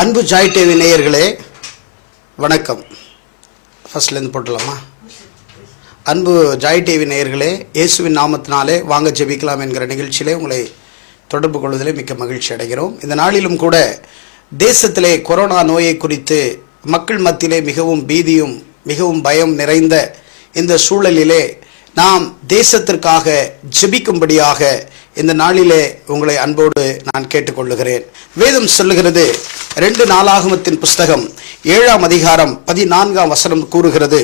அன்பு Joy TV நேயர்களே வணக்கம். ஃபர்ஸ்ட்லேருந்து போட்டலாமா? அன்பு ஜாய் டிவி நேயர்களே, இயேசுவின் நாமத்தினாலே வாங்க ஜெபிக்கலாம் என்கிற நிகழ்ச்சியிலே உங்களை தொடர்பு கொள்வதிலே மிக்க மகிழ்ச்சி அடைகிறோம். இந்த நாளிலும் கூட தேசத்திலே கொரோனா நோயை குறித்து மக்கள் மத்தியிலே மிகவும் பீதியும் மிகவும் பயம் நிறைந்த இந்த சூழலிலே நாம் தேசத்திற்காக ஜெபிக்கும்படியாக இந்த நாளிலே உங்களை அன்போடு நான் கேட்டுக்கொள்ளுகிறேன். வேதம் சொல்லுகிறது, 2 நாளாகமத்தின் புஸ்தகம் 7ஆம் அதிகாரம் 14ஆம் வசனம் கூறுகிறது,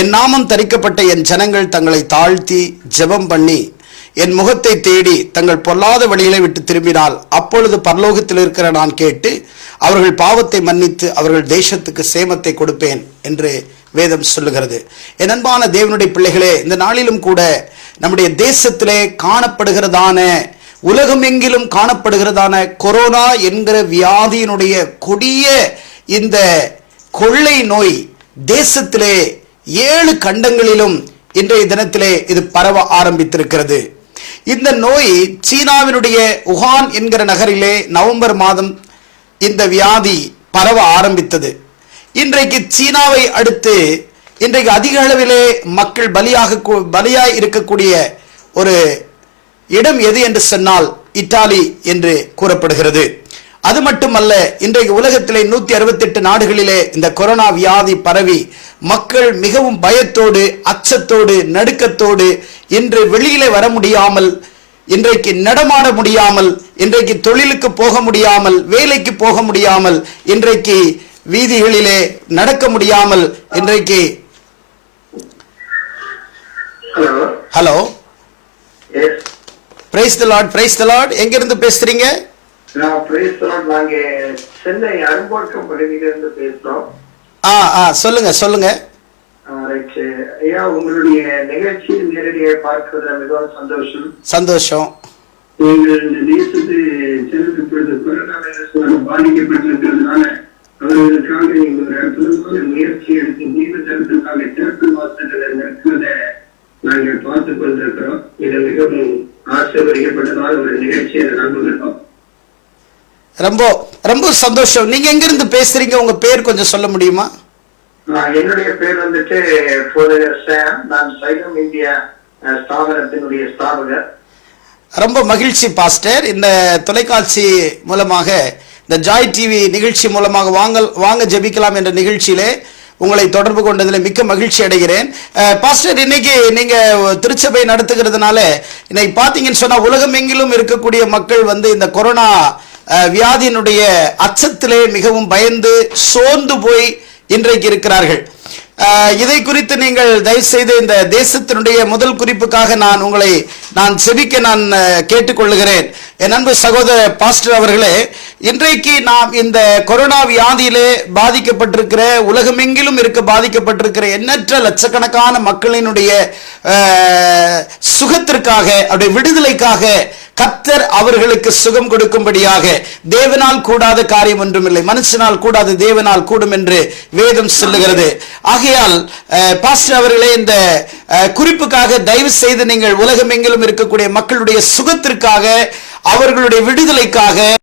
என் நாமம் தரிக்கப்பட்ட என் ஜனங்கள் தங்களை தாழ்த்தி ஜெபம் பண்ணி என் முகத்தை தேடி தங்கள் பொல்லாத வழிகளை விட்டு திரும்பினால் அப்பொழுது பரலோகத்தில் இருக்கிற நான் கேட்டு அவர்கள் பாவத்தை மன்னித்து அவர்கள் தேசத்துக்கு சேமத்தை கொடுப்பேன் என்று வேதம் சொல்லுகிறது. என் அன்பான தேவனுடைய பிள்ளைகளே, இந்த நாளிலும் கூட நம்முடைய தேசத்திலே காணப்படுகிறதான உலகமெங்கிலும் காணப்படுகிறதான கொரோனா என்கிற வியாதியினுடைய கொடிய இந்த கொள்ளை நோய் தேசத்திலே 7 கண்டங்களிலும் இன்றைய தினத்திலே இது பரவ ஆரம்பித்திருக்கிறது. இந்த நோய் சீனாவினுடைய உஹான் என்கிற நகரிலே நவம்பர் மாதம் இந்த வியாதி பரவ ஆரம்பித்தது. இன்றைக்கு சீனாவை அடுத்து இன்றைக்கு அதிக அளவிலே மக்கள் பலியாய் இருக்கக்கூடிய ஒரு இடம் எது என்று சொன்னால் இத்தாலி என்று கூறப்படுகிறது. அது மட்டுமல்ல, இன்றைக்கு உலகத்திலே 168 நாடுகளிலே இந்த கொரோனா வியாதி பரவி மக்கள் மிகவும் பயத்தோடு அச்சத்தோடு நடுக்கத்தோடு இன்று வெளியிலே வர முடியாமல், இன்றைக்கு நடமாட முடியாமல், இன்றைக்கு தொழிலுக்கு போக முடியாமல், வேலைக்கு போக முடியாமல், இன்றைக்கு வீதிகளிலே நடக்க முடியாமல், இன்றைக்கு hello praise the Lord, praise the Lord. எங்க இருந்து பேசுறீங்க? சென்னை அரும்பாக்கம் பகுதியிலிருந்து பேசுறோம். சொல்லுங்க சொல்லுங்க. ஐயா, உங்களுடைய நிகழ்ச்சியில் நேரடியாக பார்க்கிறதுல மிகவும் சந்தோஷம். சந்தோஷம். நீங்கள் இந்த தேசத்து ஜனங்களுக்கு கொரோனா வைரஸ் பாதிக்கப்பட்டிருக்கிறதுனால அவர்களுக்காக நீங்கள் ஒரு அற்புதமான முயற்சி எடுத்து தீப ஜனத்துக்காக திறப்பு வாசல்களை நடக்கிறத நாங்கள் பார்த்துக் கொண்டிருக்கிறோம். இது மிகவும் ஆசீர்வதிக்கப்பட்டதான ஒரு நிகழ்ச்சியை நம்புகிறோம். ரொம்ப ரொம்ப சந்தோஷம். நீங்க எங்க இருந்து பேசுறீங்க? உங்க பேர் கொஞ்சம் சொல்ல முடியுமா? என்னுடைய பேர் வந்துட்டு போதகர் சாம். நான் சைலம் இந்தியா ஸ்தாபனத்தினுடைய ஸ்தாபகர். ரொம்ப மகிழ்ச்சி பாஸ்டர். இந்த தொலைக்காட்சி மூலமாக, இந்த ஜாய் டிவி நிகழ்ச்சி மூலமாக வாங்க ஜெபிக்கலாம் என்ற நிகழ்ச்சியிலே உங்களை தொடர்பு கொண்டதில் மிக்க மகிழ்ச்சி அடைகிறேன். பாஸ்டர், இன்னைக்கு நீங்க திருச்சபை நடத்துகிறதுனால இன்னைக்கு பார்த்தீங்கன்னு சொன்னா உலகம் எங்கிலும் இருக்கக்கூடிய மக்கள் இந்த கொரோனா வியாதியினுடைய அச்சத்திலே மிகவும் பயந்து சோர்ந்து போய் இன்றைக்கு இருக்கிறார்கள். இதை குறித்து நீங்கள் தயவு செய்து இந்த தேசத்தினுடைய முதல் குறிப்புக்காக நான் செபிக்க நான் கேட்டுக்கொள்ளுகிறேன். என் அன்பு சகோதர பாஸ்டர் அவர்களே, இன்றைக்கு நாம் இந்த கொரோனா வியாதியிலே பாதிக்கப்பட்டிருக்கிற, உலகமெங்கிலும் பாதிக்கப்பட்டிருக்கிற எண்ணற்ற லட்சக்கணக்கான மக்களினுடைய சுகத்திற்காக, அவருடைய விடுதலைக்காக கர்த்தர் அவர்களுக்கு சுகம் கொடுக்கும்படியாக தேவனால் கூடாத காரியம் ஒன்றுமில்லை, மனுஷனால் கூடாது தேவனால் கூடும் என்று வேதம் சொல்லுகிறது. ஆகையால் பாஸ்டர் அவர்களே, இந்த குறிப்புக்காக தயவு செய்து நீங்கள் உலகமெங்கிலும் இருக்கக்கூடிய மக்களுடைய சுகத்திற்காக, அவர்களுடைய விடுதலைக்காக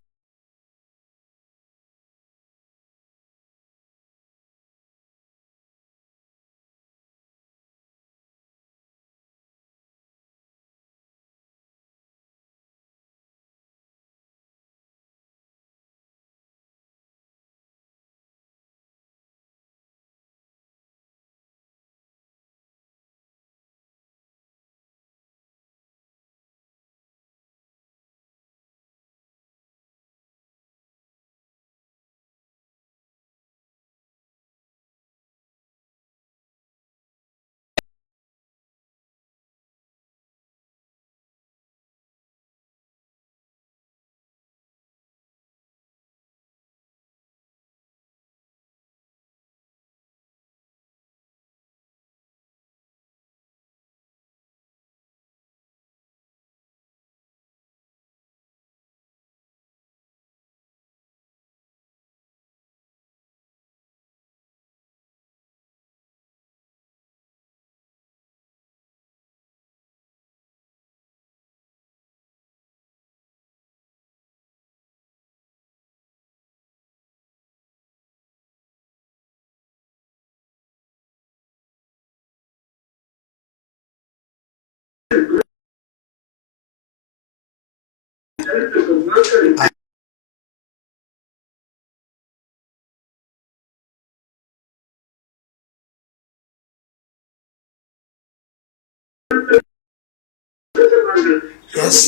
எஸ்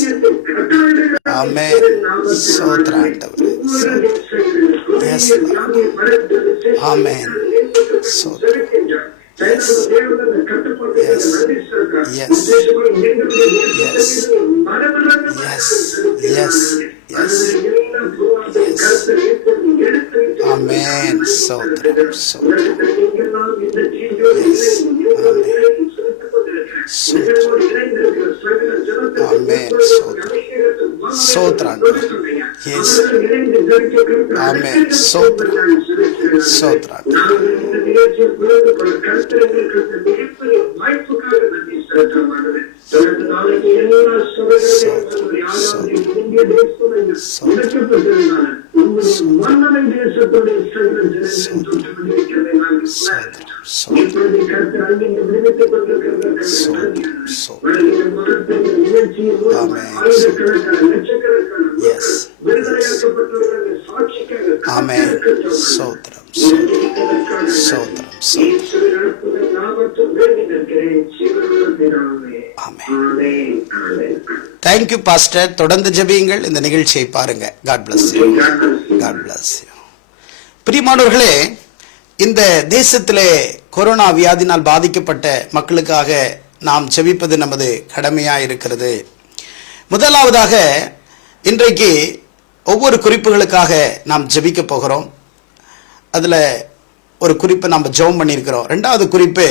ஆமென். ஸ்தோத்திரம் ஆண்டவரே. எஸ் ஆமென். ஸ்தோத்திரம். Yes. Yes. Yes. Yes. Yes. Yes. Yes. Amen. Sotram. Sotram. Yes. Amen. Sotram. Amen. Sotram. Sotram. Yes. Amen. Sotram. Sotram. Yes. Amen. Sotram. Sotram. Thank you pastor. தொடர்ந்து ஜெபியுங்கள். இந்த நிகழ்ச்சியை பாருங்க. God bless you. God bless you. பிரியமானவர்களே, இந்த தேசத்திலே corona வியாதினால் பாதிக்கப்பட்ட மக்களுக்காக நாம் ஜெபிப்பது நமது கடமையாக இருக்கிறது. முதலாவதாக இன்றைக்கு ஒவ்வொரு குறிப்புகளுக்காக நாம் ஜெபிக்க போகிறோம். அதில் ஒரு குறிப்பை நம்ம ஜெபம் பண்ணியிருக்கிறோம். ரெண்டாவது குறிப்பு,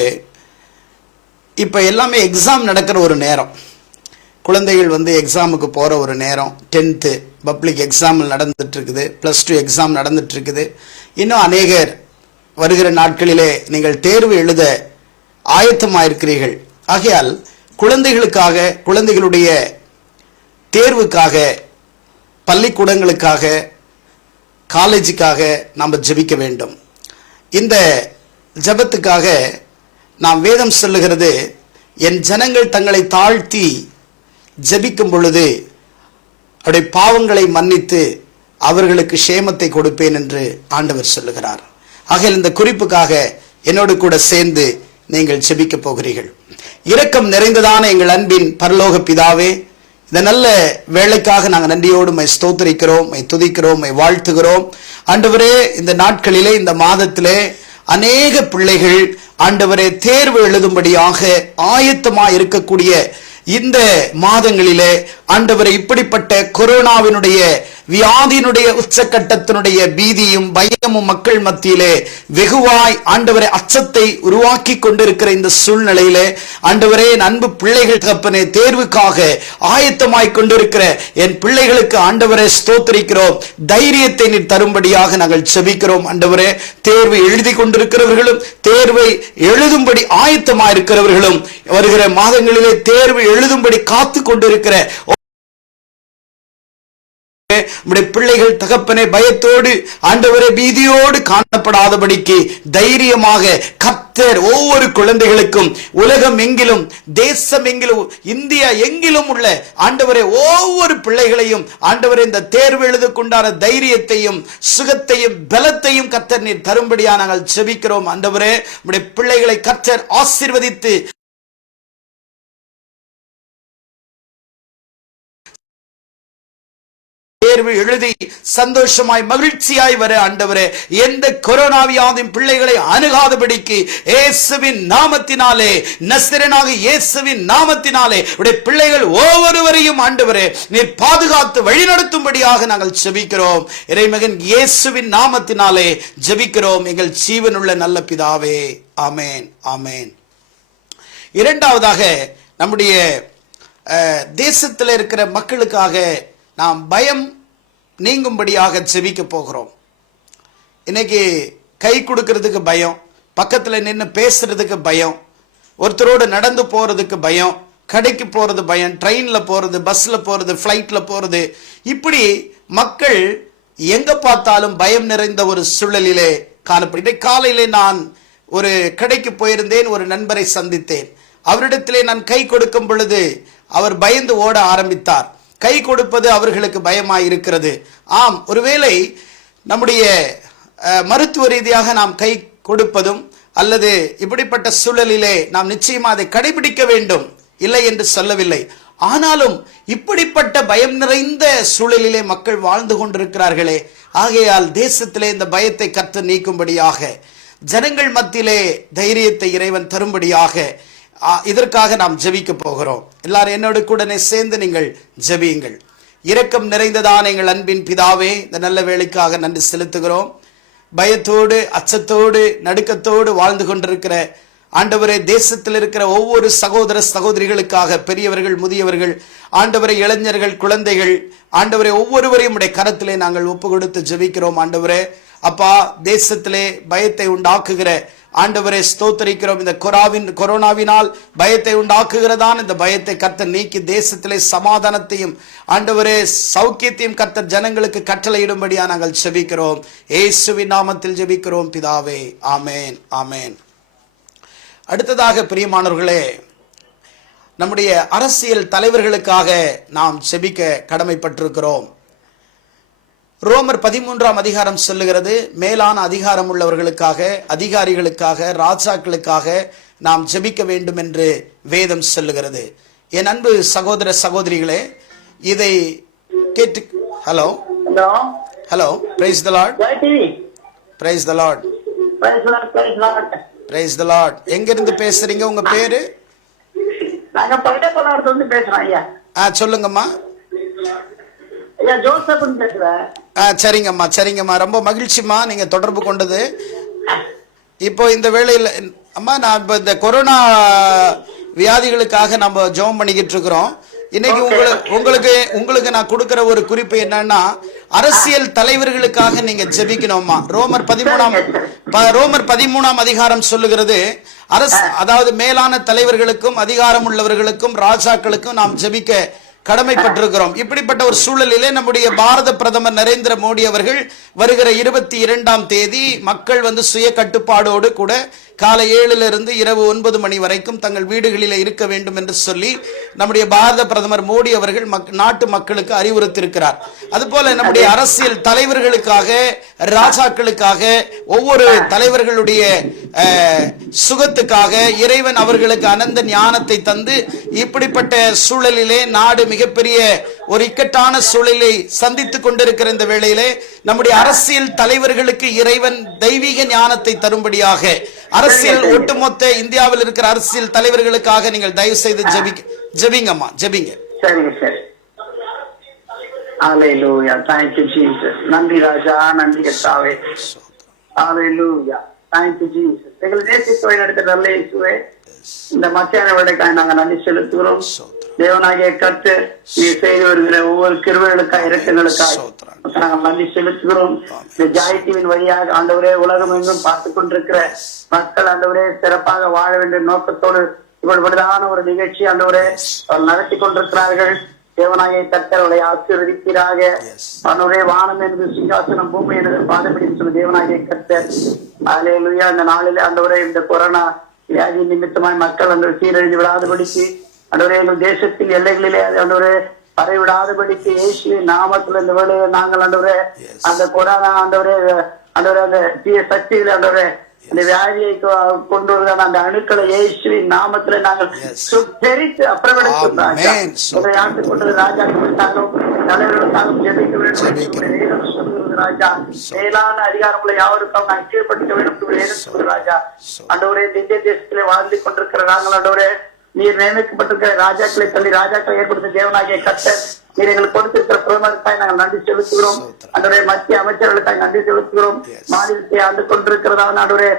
இப்போ எல்லாமே எக்ஸாம் நடக்கிற ஒரு நேரம், குழந்தைகள் எக்ஸாமுக்கு போகிற ஒரு நேரம். 10th பப்ளிக் எக்ஸாம் நடந்துட்டு இருக்குது, +2 எக்ஸாம் நடந்துட்டு இருக்குது. இன்னும் அநேகர் வருகிற நாட்களிலே நீங்கள் தேர்வு எழுத ஆயத்தமாயிருக்கிறீர்கள். ஆகையால் குழந்தைகளுக்காக, குழந்தைகளுடைய தேர்வுக்காக, பள்ளிக்கூடங்களுக்காக, காலேஜுக்காக நாம் ஜெபிக்க வேண்டும். இந்த ஜெபத்துக்காக நாம் வேதம் சொல்லுகிறது, என் ஜனங்கள் தங்களை தாழ்த்தி ஜெபிக்கும் பொழுது அவருடைய பாவங்களை மன்னித்து அவர்களுக்கு சேமத்தை கொடுப்பேன் என்று ஆண்டவர் சொல்லுகிறார். ஆகையால் இந்த குறிப்புக்காக என்னோடு கூட சேர்ந்து நீங்கள் ஜெபிக்க போகிறீர்கள். இரக்கம் நிறைந்ததான எங்கள் அன்பின் பரலோக பிதாவே, இந்த நல்ல வேளைக்காக நாங்கள் நன்றியோடு ஸ்தோத்திரிக்கிறோம், துதிக்கிறோம், வாழ்த்துகிறோம். ஆண்டவரே, இந்த நாட்களிலே, இந்த மாதத்திலே அநேக பிள்ளைகள் ஆண்டவரே தேர்வு எழுதும்படியாக ஆயத்தமாக இருக்கக்கூடிய இந்த மாதங்களிலே ஆண்டவரை இப்படிப்பட்ட கொரோனாவினுடைய வியாதியினுடைய உச்சக்கட்டத்தினுடைய பீதியும் பயமும் மக்கள் மத்தியிலே வெகுவாய் ஆண்டவரை அச்சத்தை உருவாக்கி கொண்டிருக்கிற இந்த சூழ்நிலையிலே ஆண்டவரே, என் அன்பு பிள்ளைகள் தகப்பனே, தேர்வுக்காக ஆயத்தமாய் கொண்டிருக்கிற என் பிள்ளைகளுக்கு ஆண்டவரை ஸ்தோத்திரிக்கிறோம். தைரியத்தை நீர் தரும்படியாக நாங்கள் ஜெபிக்கிறோம். ஆண்டவரே, தேர்வு எழுதி கொண்டிருக்கிறவர்களும் தேர்வை எழுதும்படி ஆயத்தமாய் இருக்கிறவர்களும் வருகிற மாதங்களிலே தேர்வு எழுதும்படி காத்து கொண்டிருக்கிற பிள்ளைகள் தகப்பனே, பயத்தோடு ஆண்டவரே பீதியோடு காணப்படாதபடிக்கு தைரியமாக கர்த்தர் ஒவ்வொரு குழந்தைகளுக்கும் உலகம் எங்கிலும், தேசம் எங்கிலும், இந்தியா எங்கிலும் உள்ள ஆண்டவரே ஒவ்வொரு பிள்ளைகளையும் ஆண்டவரே இந்த தேர்வு எழுதுக்குண்டான தைரியத்தையும் சுகத்தையும் பலத்தையும் கர்த்தர் நீர் தரும்படியா நாங்கள் ஜெபிக்கிறோம். ஆண்டவரே, நம்முடைய பிள்ளைகளை கர்த்தர் ஆசீர்வதித்து தேர்வு எழுதி சந்தோஷமாய் மகிழ்ச்சியாய் வர ஆண்டவரே, எந்த கொரோனா வியாதியின் பிள்ளைகளை அணுகாதபடிக்கு இயேசுவின் நாமத்தினாலே, நசரேயனாக இயேசுவின் நாமத்தினாலே உடைய பிள்ளைகள் ஒவ்வொருவரையும் ஆண்டவரே நீர் பாதுகாத்து வழிநடத்தும்படியாக நாங்கள் ஜெபிக்கிறோம். இறைமகன் இயேசுவின் நாமத்தினாலே ஜெபிக்கிறோம் எங்கள் ஜீவனுள்ள நல்ல பிதாவே. ஆமென், ஆமென். இரண்டாவதாக, நம்முடைய தேசத்தில் இருக்கிற மக்களுக்காக நாம் பயம் நீங்கும்படியாக ஜெபிக்க போகிறோம். இன்னைக்கு கை கொடுக்கிறதுக்கு பயம், பக்கத்தில் நின்று பேசுறதுக்கு பயம், ஒருத்தரோடு நடந்து போறதுக்கு பயம், கடைக்கு போறது பயம், ட்ரெயினில் போறது, பஸ்ஸில் போறது, ஃப்ளைட்டில் போறது, இப்படி மக்கள் எங்க பார்த்தாலும் பயம் நிறைந்த ஒரு சூழலிலே காணப்படுகிறேன். காலையிலே நான் ஒரு கடைக்கு போயிருந்தேன், ஒரு நண்பரை சந்தித்தேன். அவரிடத்திலே நான் கை கொடுக்கும் பொழுது அவர் பயந்து ஓட ஆரம்பித்தார். கை கொடுப்பது அவர்களுக்கு பயமாய் இருக்கிறது. ஆம், ஒருவேளை நம்முடைய மருத்துவ ரீதியாக நாம் கை கொடுப்பதும் அல்லது இப்படிப்பட்ட சூழலிலே நாம் நிச்சயமா அதை கடைபிடிக்க வேண்டும், இல்லை என்று சொல்லவில்லை. ஆனாலும் இப்படிப்பட்ட பயம் நிறைந்த சூழலிலே மக்கள் வாழ்ந்து கொண்டிருக்கிறார்களே, ஆகையால் தேசத்திலே இந்த பயத்தை கர்த்தர் நீக்கும்படியாக, ஜனங்கள் மத்தியிலே தைரியத்தை இறைவன் தரும்படியாக இதற்காக நாம் ஜெபிக்க போகிறோம். எல்லாரும் என்னோடு கூட சேர்ந்து நீங்கள் ஜெபியுங்கள். இரக்கம் நிறைந்ததான எங்கள் அன்பின் பிதாவே, இந்த நல்ல வேளைக்காக நன்றி செலுத்துகிறோம். பயத்தோடு அச்சத்தோடு நடுக்கத்தோடு வாழ்ந்து கொண்டிருக்கிற ஆண்டவரே, தேசத்தில் இருக்கிற ஒவ்வொரு சகோதர சகோதரிகளுக்காக, பெரியவர்கள் முதியவர்கள், ஆண்டவரே இளைஞர்கள் குழந்தைகள், ஆண்டவரே ஒவ்வொருவரையும் உடைய கரத்திலே நாங்கள் ஒப்பு கொடுத்து ஜெபிக்கிறோம். ஆண்டவரே அப்பா, தேசத்திலே பயத்தை உண்டாக்குகிற ஆண்டவரே ஸ்தோத்தரிக்கிறோம். இந்த கொரோனாவினால் பயத்தை உண்டாக்குகிறதான் இந்த பயத்தை கர்த்தர் நீக்கி தேசத்திலே சமாதானத்தையும் ஆண்டவரே சௌக்கியத்தையும் கர்த்தர் ஜனங்களுக்கு கட்டளையிடும்படியா நாங்கள் ஜெபிக்கிறோம். இயேசுவின் நாமத்தில் ஜெபிக்கிறோம் பிதாவே, ஆமேன், ஆமேன். அடுத்ததாக பிரியமானவர்களே, நம்முடைய அரசியல் தலைவர்களுக்காக நாம் ஜெபிக்க கடமைப்பட்டிருக்கிறோம். ரோமர் 13ஆம் அதிகாரம் சொல்லுகிறது, மேலான அதிகாரம் உள்ளவர்களுக்காக, அதிகாரிகளுக்காக, ராஜாக்களுக்காக நாம் ஜெபிக்க வேண்டும் என்று வேதம் சொல்லுகிறது. என் அன்பு சகோதர சகோதரிகளே, இதை கேட்டு hello hello praise the Lord, praise the Lord, praise the Lord. எங்க இருந்து பேசுறீங்க? உங்க பேரு? நாங்க பட்டப்பனார்ல இருந்து பேசுறோம் ஐயா. சொல்லுங்கம்மா. ஐயா ஜோசப்னு பேசுறேன். சரிங்கம்மா, சரிங்கம்மா, ரொம்ப மகிழ்ச்சிமா நீங்க தொடர்பு கொண்டது. இப்போ இந்த வேளையில் அம்மா, நான் இப்போ இந்த கொரோனா வியாதிகளுக்காக நம்ம ஜெபம் பண்ணிக்கிட்டு இருக்கிறோம். இன்னைக்கு உங்களுக்கு நான் கொடுக்கிற ஒரு குறிப்பு என்னன்னா, அரசியல் தலைவர்களுக்காக நீங்க ஜெபிக்கணும்மா. ரோமர் 13ஆம் அதிகாரம் சொல்லுகிறது, அதாவது மேலான தலைவர்களுக்கும் அதிகாரம் உள்ளவர்களுக்கும் ராஜாக்களுக்கும் நாம் ஜெபிக்க கடமைப்பட்டிருக்கிறோம். இப்படிப்பட்ட ஒரு சூழலிலே நம்முடைய பாரத பிரதமர் நரேந்திர மோடி அவர்கள் வருகிற 22ஆம் தேதி மக்கள் சுய கட்டுப்பாடோடு கூட காலை 7 இரவு 9 மணி வரைக்கும் தங்கள் வீடுகளில் இருக்க வேண்டும் என்று சொல்லி நம்முடைய பாரத பிரதமர் மோடி அவர்கள் நாட்டு மக்களுக்கு அறிவுறுத்தியிருக்கிறார். அதுபோல நம்முடைய அரசியல் தலைவர்களுக்காக, ராஜாக்களுக்காக, ஒவ்வொரு தலைவர்களுடைய சுகத்துக்காக இறைவன் அவர்களுக்கு அனந்த ஞானத்தை தந்து இப்படிப்பட்ட சூழலிலே நாடு மிகப்பெரிய ஒரு இக்கட்டான சூழலை சந்தித்துக் கொண்டிருக்கிற இந்த வேளையிலே நம்முடைய அரசியல் தலைவர்களுக்கு இறைவன் தெய்வீக ஞானத்தை தரும்படியாக, அரசியல் ஒட்டுமொத்த இந்தியாவில் இருக்கிற அரசியல் தலைவர்களுக்காக நீங்கள் தயவு செய்து ஜெபிங்கம்மா, ஜெபிங்க. சரிங்க, சரி. ஹalleluya, thank you Jesus. நன்றி ராஜா, நன்றி கர்த்தாவே. ஹalleluya, thank you Jesus. எங்களை நேசித்து வழிநடத்துகிற நல்ல இயேசுவே, இந்த மத்தியான வேளைக்காக நாங்கள் நன்றி செலுத்துகிறோம். தேவனாகிய கர்த்தர் நீர் செய்து வருகிற ஒவ்வொரு கிருபைகளுக்காக, இரக்கங்களுக்காக நாங்கள் நன்றி செலுத்துகிறோம். இந்த ஜாய் டிவியின் வழியாக ஆண்டவரே உலகம் எங்கும் பார்த்துக் கொண்டிருக்கிற மக்கள் ஆண்டவரே சிறப்பாக வாழ வேண்டிய நோக்கத்தோடு இவ்வளவுதான ஒரு நிகழ்ச்சி ஆண்டவரே அவர் நடத்தி கொண்டிருக்கிறார்கள். தேவனாகிய கர்த்தர் அவளை ஆசீர்வதிப்பீராக. ஆண்டவரே வானம் என்பது சிங்காசனம், பூமி என்பது பாதபடி சொன்ன தேவனாகிய கர்த்தர் ஹல்லேலூயா. இந்த நாளிலே ஆண்டவரே இந்த கொரோனா வியாதி நிமித்தமாய் மக்கள் அந்த சீரழிந்து விடாதபடிக்கு ஆண்டவரே எங்கள் தேசத்தின் எல்லைகளிலே ஆண்டவரே பரவிடாதபடிக்கு இயேசுவின் நாமத்தில் இந்த வேளையை நாங்கள் ஆண்டவரே அந்த கொரோனா ஆண்டவரே அந்த தீய சக்திகளை ஆண்டவரே இந்த வியாதியை கொண்டு வருகிற அந்த அணுக்களை இயேசுவின் நாமத்துல நாங்கள் சுத்தரித்து அப்புறப்படுத்தும் ஆண்டு கொண்டது ராஜாக்களுக்காகவும் தலைவர்களுக்காகவும் ஜெபிக்க வேண்டும் ராஜா. மேலான அதிகாரங்களை யாருக்காக நான் கீழ்படுத்த வேண்டும் ராஜா. ஆண்டவரே இந்திய தேசத்திலே வாழ்ந்து கொண்டிருக்கிற நாங்கள் ஆண்டவரே நீர் நியமிக்கப்பட்டிருக்கிற ராஜாக்களை தள்ளி ராஜாக்களை ஏற்படுத்த தேவனாகிய கர்த்தர் நீர் எங்களுக்கு கொடுத்திருக்கிற பிரதமருக்காக நாங்கள் நன்றி செலுத்துகிறோம். அன்றைய மத்திய அமைச்சர்களுக்காக நன்றி செலுத்துகிறோம். மாநிலத்தை ஆண்டு கொண்டிருக்கிறதா ஆண்டவரே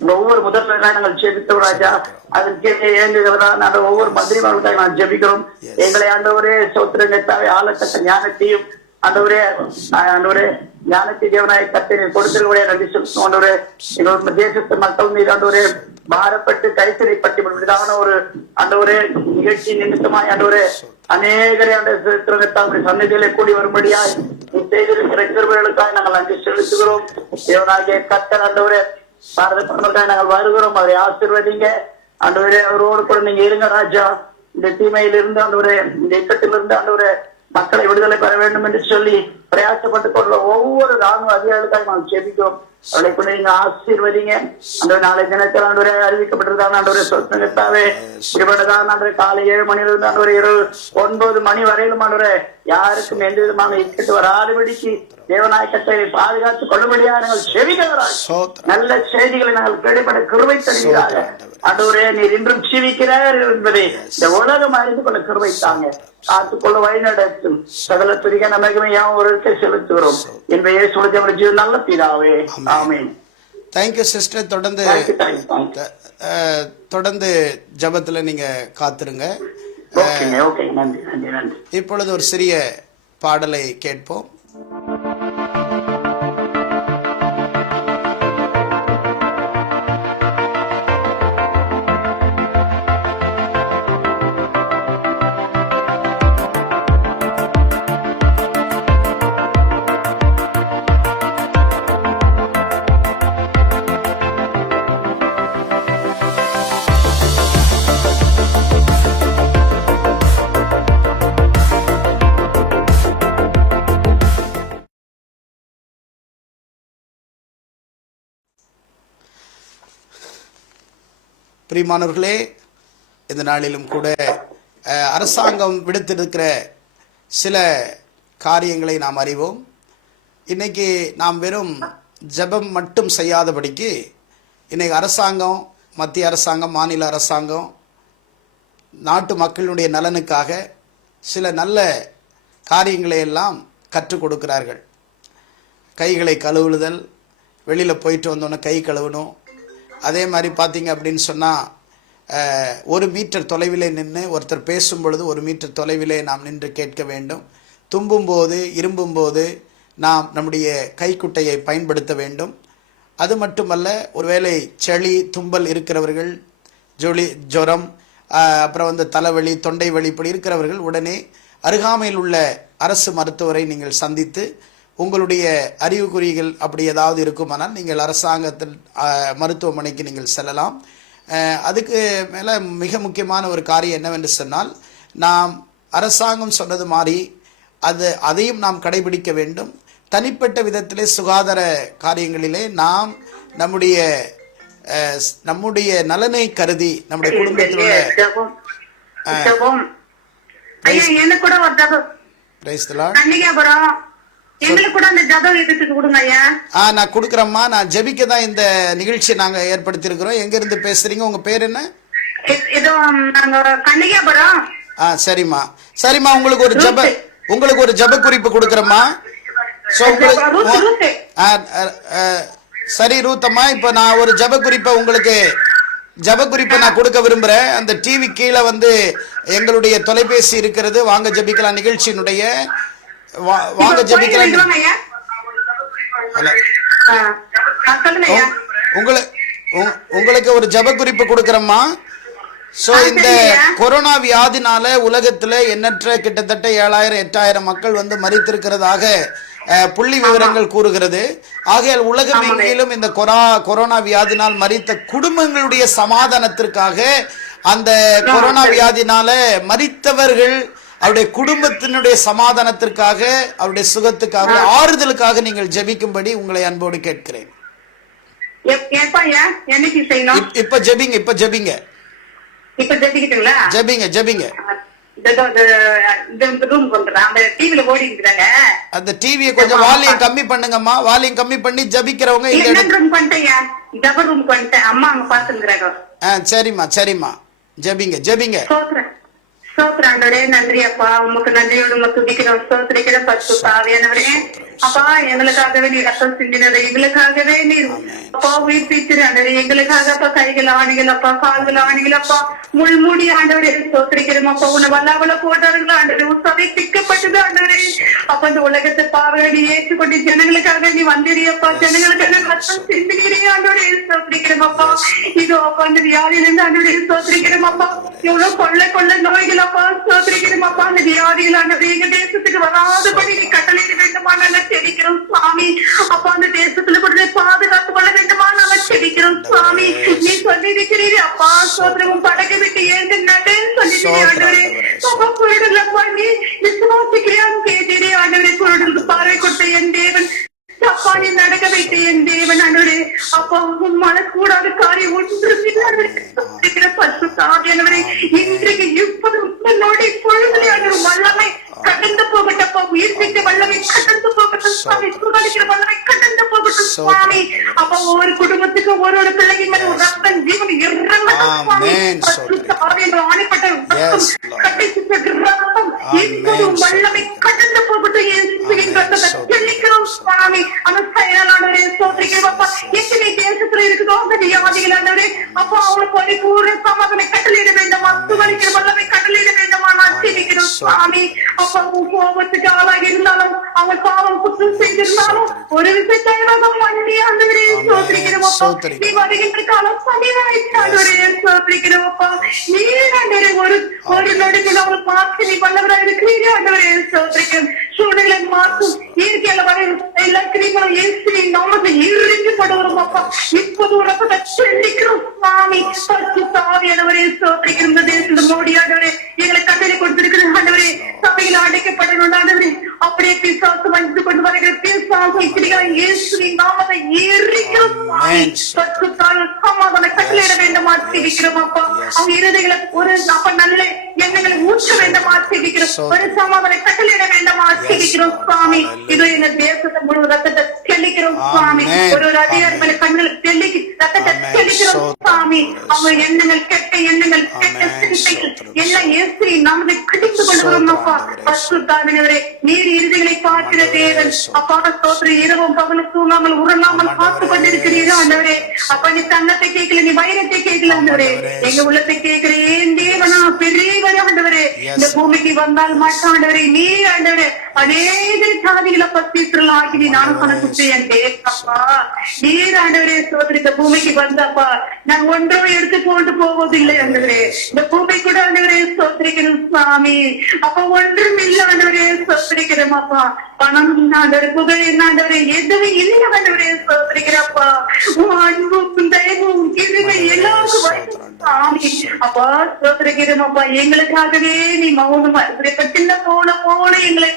ஒவ்வொரு முதல்வர்களாக நாங்கள் ஜெபித்தோம் ராஜா. அதன் கீழே இயங்குகிறதா நாங்கள் ஒவ்வொரு மந்திரிமார்களுக்காக நான் ஜெபிக்கிறோம். எங்களை ஆண்டவரே சோத்திரங்கத்தாவே ஆளக்கட்ட ஞானத்தையும் ஆண்டவரே ஞானத்தை தேவனாய கர்த்தரை கொடுத்திருக்கிற நன்றி செலுத்தும். ஆண்டவரே எங்களோட தேசத்து மக்கள் மீது ஆண்டவரே பாரப்பட்டு கைத்தறிப்பட்டு விடான ஒரு ஆண்டவரே நிகழ்ச்சி நிமித்தமாய் ஆண்டவரே அநேகரை அந்த சன்னதிகளை கூடி வரும்படியாய் செய்திருக்கிற கிருபைகளுக்காக நாங்கள் நன்றி செலுத்துகிறோம். தேவனாகிய கர்த்தர் ஆண்டவரே பாரத பிரதமருக்காக நாங்கள் வருகிறோம். அவரை ஆசீர்வதிங்க. ஆண்டவரே அவரோடு கூட நீங்க இருங்க ராஜா. இந்த தீமையிலிருந்து ஆண்டவரே, இந்த இக்கத்திலிருந்து ஆண்டவரே மக்களை விடுதலை பெற வேண்டும் என்று சொல்லி பிரயாசப்பட்டுக் கொள்ற ஒவ்வொரு ராணுவ அதிகாரிகளுக்காக நாம் ஜெபிக்கிறோம். அவளை கூட நீங்க ஆசீர்வதிங்க. அந்த நாளை தினத்தில் ஆண்டவரே அறிவிக்கப்பட்டிருந்தாங்க ஆண்டவரே சொத்தகத்தாவே இப்படிப்பட்டதான் ஆண்டவரே காலை 7 மணியிலிருந்து ஆண்டவரே இரவு 9 மணி வரையிலும் ஆண்டவரே யாருக்கும் எந்த விதமான இக்கட்டு வராதபடிக்கு தேவநாயகத்தை பாதுகாத்துக் கொள்ளும்படியாக நாங்கள் செவிக்கிறார். நல்ல செய்திகளை நாங்கள் கேள்விப்பட கிருபை தருகிறாங்க. ஆண்டவரே நீர் இன்றும் ஜீவிக்கிறார் என்பதை இந்த உலகம் அறிந்து கொள்ள கிருபை தாங்க. காத்துக்கொள்ள வழிநடத்தும் சகல துரிக நமக்குமையாவும் ஒரு செலுத்துகிறோம் என்பதை இயேசுவுடைய நல்ல பிதாவே. ஆமென். Thank you sister. தொடர்ந்து ஜபத்துல நீங்க காத்துருங்க. இப்பொழுது ஒரு சிறிய பாடலை கேட்போம். பிரியமானவர்களே, இந்த நாளிலும் கூட அரசாங்கம் விடுத்திருக்கிற சில காரியங்களை நாம் அறிவோம். இன்னைக்கு நாம் வெறும் ஜெபம் மட்டும் செய்யாதபடிக்கு இன்னைக்கு அரசாங்கம், மத்திய அரசாங்கம், மாநில அரசாங்கம் நாட்டு மக்களுடைய நலனுக்காக சில நல்ல காரியங்களை எல்லாம் கற்றுக் கொடுக்கிறார்கள். கைகளை கழுவுதல், வெளியில் போயிட்டு வந்தோன்னே கை கழுவணும். அதே மாதிரி பார்த்தீங்க அப்படின்னு சொன்னால் 1 மீட்டர் தொலைவிலே நின்று ஒருத்தர் பேசும் பொழுது 1 மீட்டர் தொலைவிலே நாம் நின்று கேட்க வேண்டும். தும்பும் போது, இரும்பும் போது நாம் நம்முடைய கைக்குட்டையை பயன்படுத்த வேண்டும். அது மட்டுமல்ல, ஒருவேளை சளி தும்பல் இருக்கிறவர்கள், ஜுரம், அப்புறம் தலைவலி, தொண்டை வலி இப்படி இருக்கிறவர்கள் உடனே அருகாமையில் உள்ள அரசு மருத்துவரை நீங்கள் சந்தித்து உங்களுடைய அறிகுறிகள் அப்படி ஏதாவது இருக்குமானால் நீங்கள் அரசாங்கத்தில் மருத்துவமனைக்கு நீங்கள் செல்லலாம். அதுக்கு மேலே மிக முக்கியமான ஒரு காரியம் என்னவென்று சொன்னால், நாம் அரசாங்கம் சொன்னது மாதிரி அதையும் நாம் கடைபிடிக்க வேண்டும். தனிப்பட்ட விதத்திலே சுகாதார காரியங்களிலே நாம் நம்முடைய நலனை கருதி நம்முடைய குடும்பத்திலுள்ள நான் கொடுக்குறேம்மா. நான் ஜெபிக்க தான் இந்த நிகழ்ச்சியை நாங்க ஏற்படுத்தி இருக்கிறோம். எங்க இருந்து பேசுறீங்க? உங்க பேர் என்ன? சரிம்மா, சரிம்மா. உங்களுக்கு ஒரு ஜெப குறிப்பு கொடுக்குறேம்மா. சரி ரூத்தம்மா, இப்ப நான் ஒரு ஜெப குறிப்பை நான் கொடுக்க விரும்புறேன். அந்த டிவி கீழே எங்களுடைய தொலைபேசி இருக்கிறது. வாங்க ஜெபிக்கலாம் நிகழ்ச்சியினுடைய வாங்க ஜெபிக்கலாம். உங்களுக்கு ஒரு ஜெப குறிப்பு கொடுக்கறேம்மா. சோ இந்த கொரோனா வியாதினால உலகத்துல எண்ணற்ற கிட்டத்தட்ட 7000-8000 மக்கள் மரித்திருக்கிறதாக புள்ளி விவரங்கள் கூறுகிறது. ஆகையால் உலகம் எங்கிலும் இந்த கொரோனா வியாதினால் மரித்த குடும்பங்களுடைய சமாதானத்திற்காக, அந்த கொரோனா வியாதினால மரித்தவர்கள் அவருடைய குடும்பத்தினுடைய சமாதானத்திற்காக, அவருடைய சுகத்துக்காக, ஆறுதலுக்காக நீங்கள் ஜெபிக்கும்படி உங்களை அன்போடு கேட்கிறேன். இப்ப ஜெபிங்க. அந்த டிவியை கொஞ்சம் வால்யூம் கம்மி பண்ணுங்கம்மா. வால்யூம் கம்மி பண்ணி ஜெபிக்கிறவங்க சரிம்மா ஜெபிங்க. ஸ்தோத்திரங்களே, நன்றி அப்பா. உமக்கு நன்றியோடு துதிக்கிறோம், ஸ்தோத்திரிக்கிறோம். பரிசுத்தாவியானவரே அப்பா, எங்களுக்காகவே நீ ரத்தம் சிந்தினது, எங்களுக்காகவே நீர் அப்பா உயிர்ப்பித்திரு ஆண்டவரே. எங்களுக்காக அப்பா கைகள் ஆணிகள் அப்பா, கால்கள் ஆணிகள் அப்பா, முள்மூடி ஆண்டவரே ஸ்தோத்திரிக்கிறோம் அப்பா. உன்னை வல்லாவல போட்டார்கள் ஆண்டவரே, உற்சவை திக்கப்பட்டது ஆண்டவரே. அப்ப இந்த உலகத்தை பாவங்களை நீ ஏற்றுக்கொண்டு ஜனங்களுக்காக நீ வந்திரியப்பா, ஜனங்களுக்காக ரத்தம் சிந்திக்கிறே ஆண்டவரே ஸ்தோத்திரிக்கிறோம் அப்பா. இதோ அப்பா அந்த வியாதியிலிருந்து ஆண்டவரே ஸ்தோத்திரிக்கிறோம் அப்பா. எவ்வளவு கொள்ள நோய்கள் அப்பா ஸ்தோத்திரிக்கிறோம் அப்பா. அந்த வியாதிகள் ஆண்டவரே எங்க தேசத்துக்கு வராதபடி நீ கட்டளையிட வேண்டுமா நாங்கள் செபிக்கிறோம் சுவாமி. அப்பா அந்த தேசத்துல கூட பாதுகாத்து கொள்ள வேண்டுமா நாங்கள் செபிக்கிறோம் சுவாமி. நீ சொல்லி இருக்கிறீர் அப்பா ஸ்தோத்திரம். விசுவாசிக்கிறேன் கேட்டீரே ஆண்டவரே. பொருளுக்கு பார்வை கொடுத்த என் தேவன், தப்பானி நடக்க வைத்த என் தேவன் ஆண்டவரே. அப்பா உம்மால கூடாத காரியம் ஒன்று பசுத்தாவியானவரே. இன்றைக்கு இப்போது நொடி பொழுதுல ஆண்டவர் வல்லமை கடந்து போகட்டப்பா. உயிர்ப்பித்த வல்லமை கடந்து போகட்டும் சுவாமி. சுகாதிக்கிற வல்லமை கடந்து போகட்டும் சுவாமி. அப்ப ஒவ்வொரு குடும்பத்துக்கு ஒரு ஒரு பிள்ளைங்க மேல ஒரு ரத்தம் ஜீவன் இறங்கட்டும் சுவாமி. பசுத்தாவியான ஆணைப்பட்ட ரத்தம் கடைசி ரத்தம் இப்போது வல்லமை கடந்து போகட்டும். இயேசுவின் ரத்தத்தை தெளிக்கிறோம் சுவாமி. அந்த செயலாளரே சோதரிக்கிறோம் அப்பா. எத்தனை தேசத்துல இருக்குதோ அந்த வியாதிகளானவரே அப்பா அவளுக்கு பரிபூர்ண சமாதானம் கட்டளையிட வேண்டுமா. சுகாதிக்கிற வல்லமை கட்டளையிட வேண்டுமா. நான் ஜெபிக்கிறோம் சுவாமி. அப்பா கோபத்துக்கு ஆளாகி இருந்தாலும் அவன் பாவம் குற்றம் செய்திருந்தாலும் ஒரு விஷயத்தை மண்ணி ஆண்டவரே சோதரிக்கிறோம் அப்பா. நீ வருகின்ற காலம் சமீபமாயிட்டாண்டவரே சோதரிக்கிறோம் அப்பா. நீ ஆண்டவரே ஒரு நொடிக்குள்ள அவளை பார்த்து நீ வல்லவராக இருக்கிறீரே ஆண்டவரே சோதரிக்கிறோம். சூழ்நிலை மாற்றும் இயற்கையில வர எல்லா கிரிகளும் இயேசுவை நாமத்தை இறுதிப்படுகிறோம் அப்பா. இப்போது உனக்கு சொல்லிக்கிறோம் சுவாமி. பசுத்தாவியானவரே சோதரிக்கிறோம். இந்த தேசத்துல மோடி ஆண்டவரே எங்களை கட்டளை கொடுத்திருக்கிற ஆண்டவரே சபையில் அடைக்கப்படணும் ஆண்டவரே. அப்படியே பிசாசு வந்து கொண்டு வருகிற பிசாசு கிரிகளை இயேசுவின் நாமத்தை இறுதிக்கிறோம் சுவாமி. பசுத்தாவின் சமாதான கட்டளையிட வேண்டுமா ஜெபிக்கிறோம் அப்பா. அவங்க இறுதிகளை ஒரு அப்ப நல்ல எண்ணங்களை ஊற்ற வேண்டுமா ஜெபிக்கிறோம். ஒரு சமாதான கட்டளையிட வேண்டுமா ஜெபிக்கிறோம் சுவாமி. இது எங்க தேசத்தை முழு ரத்தத்தை தெளிக்கிறோம் சுவாமி. ஒரு அதிகாரிகளை கண்கள் தெளிக்கி ரத்தத்தை தெளிக்கிறோம் சுவாமி. அவங்க எண்ணங்கள் கெட்ட எண்ணங்கள் எல்லாம் இயேசுவை நாமத்தை கடித்து கொள்கிறோம் அப்பா. பசுத்தாவியானவரே நீர் இறுதிகளை பார்க்கிற தேவன் அப்பா. ஸ்தோத்திர இரவும் பகலும் தூங்காமல் உறங்காமல் பார்த்து கொண்டிருக்கிறீரோ ஆண்டவரே. அப்ப நீ தங்கத்தை கேட்கல, நீ வைரத்தை கேட்கல ஆண்டவரே. எங்க உள்ளத்தை கேட்கிறேன் தேவனா பெரியவரே ஆண்டவரே. இந்த பூமிக்கு வந்தால் மட்டும் ஆண்டவரே நீ ஆண்டவரே அநேக சாதிகளை பத்திரலாக்கி நீ நானும் கணக்கு என் தேவப்பா. நீர் ஆண்டவரே சோதரி இந்த பூமிக்கு வந்தப்பா நான் ஒன்றும் எடுத்து கொண்டு போவதில்லை ஆண்டவரே. இந்த பூமி கூட ஆண்டவரே சோதரிக்கணும் சுவாமி. அப்ப ஒன்றும் இல்லை ஆண்டவரே சோதரிக்கிறோம் அப்பா. பணம் ஆண்டவரே புகழ் ஆண்டவரே எதுவுமே இல்லை ஆண்டவரே சோதரிக்கிறப்பா. அன்பும் தயவும் கிருபை எல்லாருக்கும் சாமி அப்பா சோதரிக்கிறோம் அப்பா. எங்களுக்காகவே நீ மௌனமா இருக்கிற சின்ன போல எங்களை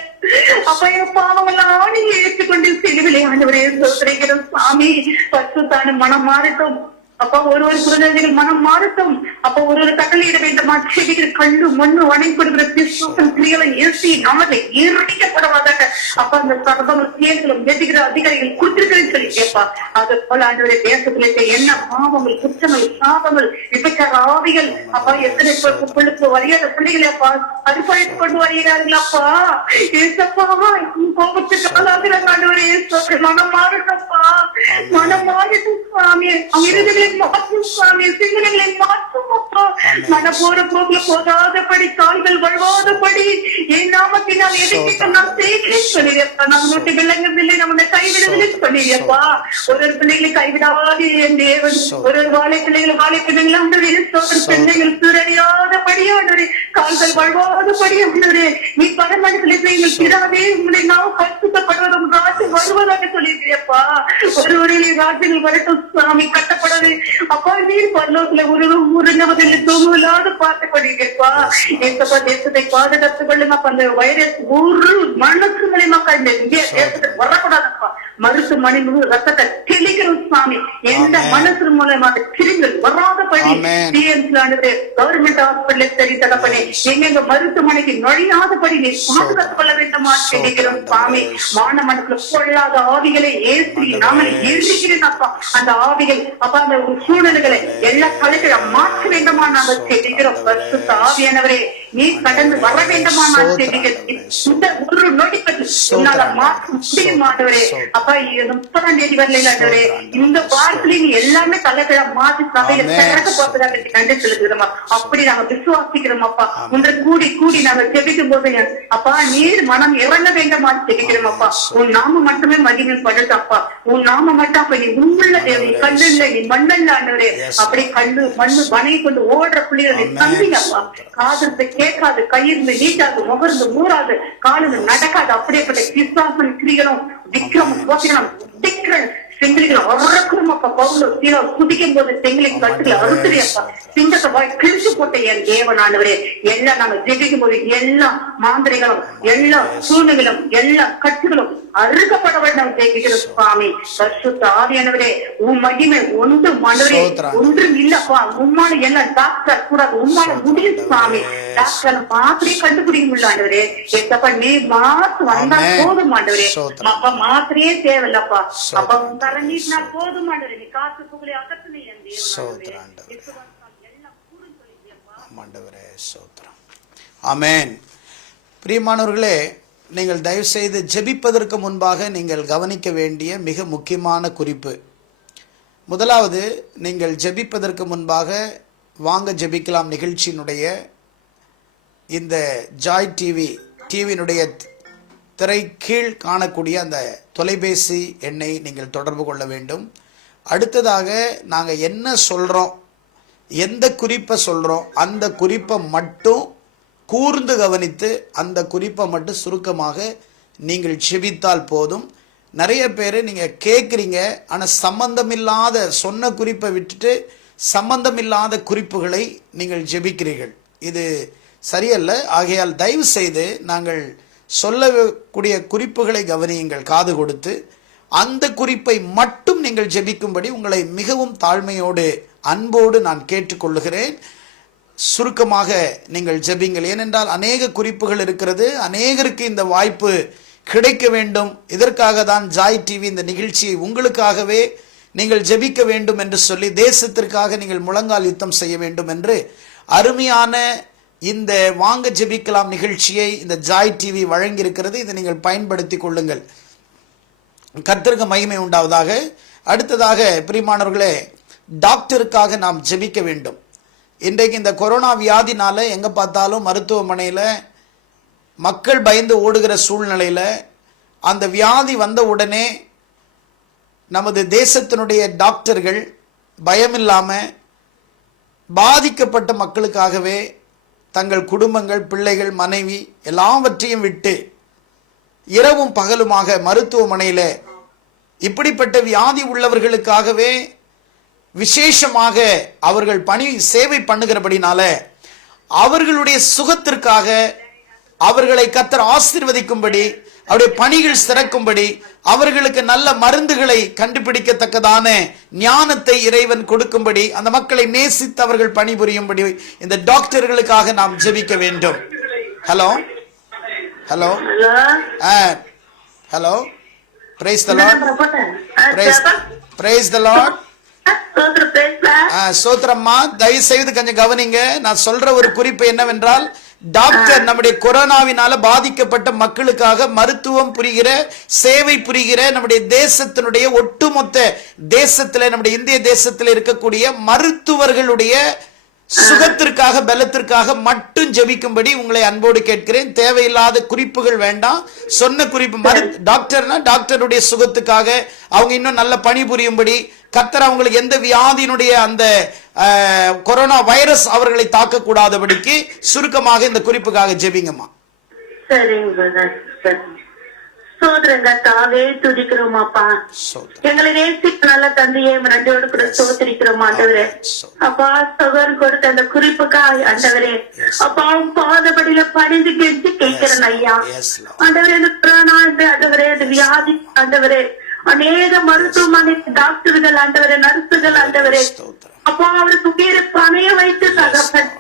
அப்ப என் பாவங்கள்லாம் நீங்க ஏற்றுக்கொண்டு சிலுவிலே ஆண்டவரே சோதரிக்கிறோம் சாமி. பசுத்தான மனம் மாறட்டும் அப்பா. ஒரு குழந்தைகள் மனம் மாறட்டும் அப்ப ஒரு கட்டளையிட வேண்டுமா செடிக்கிற கண்ணு மண்ணு வணங்கி கொடுக்கிற கிறிஸ்துவை ஏசி நமதை ஈரடிக்கப்படாதாக அப்ப அந்த சர்வங்கள் தேர்தலும் எதிர்கிற அதிகாரிகள் கொடுத்திருக்கிறேன்னு சொல்லி கேட்பா. அது போல ஆண்டவரே தேசத்துல இருக்க என்ன பாவங்கள் குற்றங்கள் சாபங்கள் விபச்சார ஆவிகள் அப்பா எத்தனை பிள்ளைக்கு வரையாத பிள்ளைகளை அப்பா அறுப்பழைத்து கொண்டு வருகிறார்கள் அப்பா. ஏசப்பா கோபத்துக்கு ஆளாகிறாங்க ஆண்டவரே. மனம் மாறட்டப்பா. மனம் மாறட்டும் சுவாமி. அவங்க மாற்றும் சுவாமி. சிந்தனைகளை மாற்றும் அப்பா. மன போற போக்குல போகாதபடி கால்கள் வழுவாதபடி என் நாமத்தினால் எதிர்த்து நான் செய்கிறேன் சொல்லிடுப்பா. நம்மளுடைய விலங்குகளை நம்ம கைவிடுதலை சொல்லிடுப்பா. ஒரு பிள்ளைகளை கைவிடாது என் தேவன். ஒரு வாழை பிள்ளைகள் பிள்ளைகள் சூரடியாதபடி ஆண்டவரே. கால்கள் வழுவாதபடி ஆண்டவரே. நீ பரமண்டல பிள்ளைகள் திராதே உங்களை நாம் பரிசுத்தப்படுவதும் ராஜ்யம் வருவதாக சொல்லியிருக்கியப்பா. ஒரு ராஜ்யங்கள் வரட்டும் சுவாமி. கட்டப்படாது அப்பா. நீர் பரலோகத்துல ஒரு நமதில் தூங்கலாது பார்த்து கொண்டிருப்பா. ஏசப்பா தேசத்தை பாதுகாத்துக் கொள்ளுங்க அப்ப. அந்த வைரஸ் ஒரு மனசு மூலியமா இந்த இந்திய தேசத்துக்கு வரக்கூடாதுப்பா. மருத்துவமனை முழு ரத்தத்தை தெளிக்கிறோம் சுவாமி. எந்த மனசு மூலமாக கிருமிகள் வராதபடி கவர்மெண்ட் ஹாஸ்பிட்டல் சரி தரப்படி எங்க மருத்துவமனைக்கு நுழையாதபடி நீ பாதுகாத்துக் கொள்ள வேண்டுமா தெளிக்கிறோம் சுவாமி. மானமனத்துல கொள்ளாத ஆவிகளை ஏற்றி நாம எழுதிக்கிறேன் அப்பா. அந்த ஆவிகள் அப்ப அந்த சூழல்களை எல்லா கலைகளை மாற்ற வேண்டுமா நாங்கள் தெளிக்கிறோம். பரிசுத்த ஆவியானவரே நீ கடந்து வர வேண்டுமா நான் தெளிக்கிறேன். இந்த ஒரு நொடிப்பது உன்னால மாற்ற முடியுமாட்டவரே. அப்பா 30ஆம் தேதி வரல இந்த வாரத்துல நீ எல்லாமே தலைக்கிழ மாற்றி சபையில திறக்க போறதாக கண்டு செலுத்துகிறோமா. அப்படி நாங்க விசுவாசிக்கிறோம் அப்பா. ஒன்றை கூடி நாங்க ஜெபிக்கும் போது அப்பா நீர் மனம் இறங்க வேண்டுமா ஜெபிக்கிறோம் அப்பா. உன் நாம மட்டுமே மகிமை படுத்து அப்பா. உன் நாம மட்டும் அப்ப நீ உண்மையுள்ள தேவன். நீ கல்லுல நீ மண்ணல்ல ஆண்டவரே. அப்படி கல்லு மண்ணு வனையை கொண்டு ஓடுற பிள்ளைகளை தம்பிங்க அப்பா. காது கேட்காது, கையிருந்து நீட்டாது, முகர்ந்து மூறாது, காலுங்க நடக்காது. அப்படியேப்பட்ட விசுவாசம் கிரிகளும் விக்ரமும் போசிகளும் திக்கிறன் செங்கிலிகள் உறக்கணும் அப்பா. பவுல் குதிக்கும் போது செங்கலை கட்டுல அறுத்துறியப்பா, சிங்கத்தை வாய் கிழிச்சு போட்ட என் தேவன் ஆண்டவரே, எல்லாம் நாங்க ஜெபிக்கும் போது எல்லா மாந்திரிகளும் எல்லா சூழ்நிலைகளும் எல்லா கட்டுகளும் அறுக்கப்பட வேண்டும் ஜெயிக்கிறோம் சுவாமி. பரிசுத்த ஆவியானவரே, உன் மகிமை ஒன்று ஆண்டவரே ஒன்றும் இல்லப்பா. உம்மால எல்லாம் டாக்டர் கூட உம்மால முடியும் சுவாமி. டாக்டர் மாத்திரையே கண்டுபிடிக்க முடியல ஆண்டவரே. எத்தப்பா நீ மாத்து வந்தா போதும் ஆண்டவரே. அப்ப மாத்திரையே தேவையில்லப்பா. அப்ப உன் தரணினா போதும் ஆண்டவரே. நீ காத்து புகழை அகத்துனே என் தேவன் எல்லாம் கூடும் சொல்லியப்பா ஆண்டவரே. ஸ்தோத்திரம். ஆமென். பிரியமானவர்களே, நீங்கள் தயவு செய்து ஜெபிப்பதற்கு முன்பாக நீங்கள் கவனிக்க வேண்டிய மிக முக்கியமான குறிப்பு. முதலாவது, நீங்கள் ஜெபிப்பதற்கு முன்பாக வாங்க ஜெபிக்கலாம் நிகழ்ச்சியினுடைய இந்த ஜாய் டிவியினுடைய திரை கீழ் காணக்கூடிய அந்த தொலைபேசி எண்ணை நீங்கள் தொடர்பு கொள்ள வேண்டும். அடுத்ததாக நாங்கள் என்ன சொல்கிறோம், எந்த குறிப்பை சொல்கிறோம், அந்த குறிப்பை மட்டும் கூர்ந்து கவனித்து அந்த குறிப்பை மட்டும் சுருக்கமாக நீங்கள் ஜெபித்தால் போதும். நிறைய பேர் நீங்கள் கேட்குறீங்க, ஆனால் சம்பந்தமில்லாத சொன்ன குறிப்பை விட்டுட்டு சம்பந்தமில்லாத குறிப்புகளை நீங்கள் ஜெபிக்கிறீர்கள். இது சரியல்ல. ஆகையால் தயவு செய்து நாங்கள் சொல்லக்கூடிய குறிப்புகளை கவனியுங்கள், காது கொடுத்து அந்த குறிப்பை மட்டும் நீங்கள் ஜெபிக்கும்படி உங்களை மிகவும் தாழ்மையோடு அன்போடு நான் கேட்டுக்கொள்ளுகிறேன். சுருக்கமாக நீங்கள் ஜெபிங்கள். ஏனென்றால் அநேக குறிப்புகள் இருக்கிறது, அநேகருக்கு இந்த வாய்ப்பு கிடைக்க வேண்டும். இதற்காக தான் ஜாய் டிவி இந்த நிகழ்ச்சியை உங்களுக்காகவே நீங்கள் ஜெபிக்க வேண்டும் என்று சொல்லி, தேசத்திற்காக நீங்கள் முழங்கால் யுத்தம் செய்ய வேண்டும் என்று அருமையான இந்த வாங்க ஜெபிக்கலாம் நிகழ்ச்சியை இந்த ஜாய் டிவி வழங்கியிருக்கிறது. இதை நீங்கள் பயன்படுத்தி கொள்ளுங்கள். கர்த்தருக்கு மகிமை உண்டாவதாக. அடுத்ததாக பிரியமானவர்களே, டாக்டருக்காக நாம் ஜெபிக்க வேண்டும். இன்றைக்கு இந்த கொரோனா வியாதினால எங்கே பார்த்தாலும் மருத்துவமனையில் மக்கள் பயந்து ஓடுகிற சூழ்நிலையில் அந்த வியாதி வந்த உடனே நமது தேசத்தினுடைய டாக்டர்கள் பயமில்லாமல் பாதிக்கப்பட்ட மக்களுக்காகவே தங்கள் குடும்பங்கள், பிள்ளைகள், மனைவி எல்லாவற்றையும் விட்டு இரவும் பகலுமாக மருத்துவமனையில் இப்படிப்பட்ட வியாதி உள்ளவர்களுக்காகவே விசேஷமாக அவர்கள் பணி சேவை பண்ணுகிறபடினால அவர்களுடைய சுகத்திற்காக அவர்களை கர்த்தர் ஆசீர்வதிக்கும்படி, அவருடைய பணிகள் சிறக்கும்படி, அவர்களுக்கு நல்ல மருந்துகளை கண்டுபிடிக்கத்தக்கதான ஞானத்தை இறைவன் கொடுக்கும்படி, அந்த மக்களை நேசித்து அவர்கள் பணிபுரியும்படி இந்த டாக்டர்களுக்காக நாம் ஜெபிக்க வேண்டும். Hello hello hello praise the Lord. Praise the Lord. சோத்ரம்மா, தயவு செய்து கொஞ்சம் கவனிங்க. நான் சொல்ற ஒரு குறிப்பு என்னவென்றால், டாக்டர் நம்முடைய கொரோனாவினால பாதிக்கப்பட்ட மக்களுக்காக மருத்துவம் புரிகிற, சேவை புரிகிற நம்முடைய தேசத்தினுடைய ஒட்டுமொத்த தேசத்தில், நம்முடைய இந்திய தேசத்தில் இருக்கக்கூடிய மருத்துவர்களுடைய சுகத்திற்காக, பலத்திற்காக மட்டும் ஜெபிக்கும்படி உங்களை அன்போடு கேட்கிறேன். தேவையில்லாத குறிப்புகள் வேண்டாம். சொன்ன குறிப்பு டாக்டர்னா டாக்டருடைய சுகத்துக்காக, அவங்க இன்னும் நல்ல பணிபுரியும்படி, கர்த்தர் அவங்களுக்கு எந்த வியாதியினுடைய அந்த கொரோனா வைரஸ் அவர்களை தாக்கக்கூடாதபடிக்கு சுருக்கமாக இந்த குறிப்புக்காக ஜெபிங்கம்மா. சோதரங்க தாவே துதிக்கிறோம் அப்பா. எங்களை நேசிக்க நல்ல தந்தையே நன்றியோடு கூட சோதரிக்கிறோம் ஆண்டவரே. அப்பா சகோதரன் கொடுத்த அந்த குறிப்புக்காக ஆண்டவரே, அப்பா பாதபடியில பணிந்து கெஞ்சி கேட்கிறேன் ஐயா. ஆண்டவரே, இந்த கொரோனா ஆண்டவரே, அந்த வியாதி ஆண்டவரே, அநேக மருத்துவமனை டாக்டர்கள் ஆண்டவரே, நர்சுகள் ஆண்டவரே, அப்பா அவருக்கு பேரை பணைய வைத்து தகப்பன்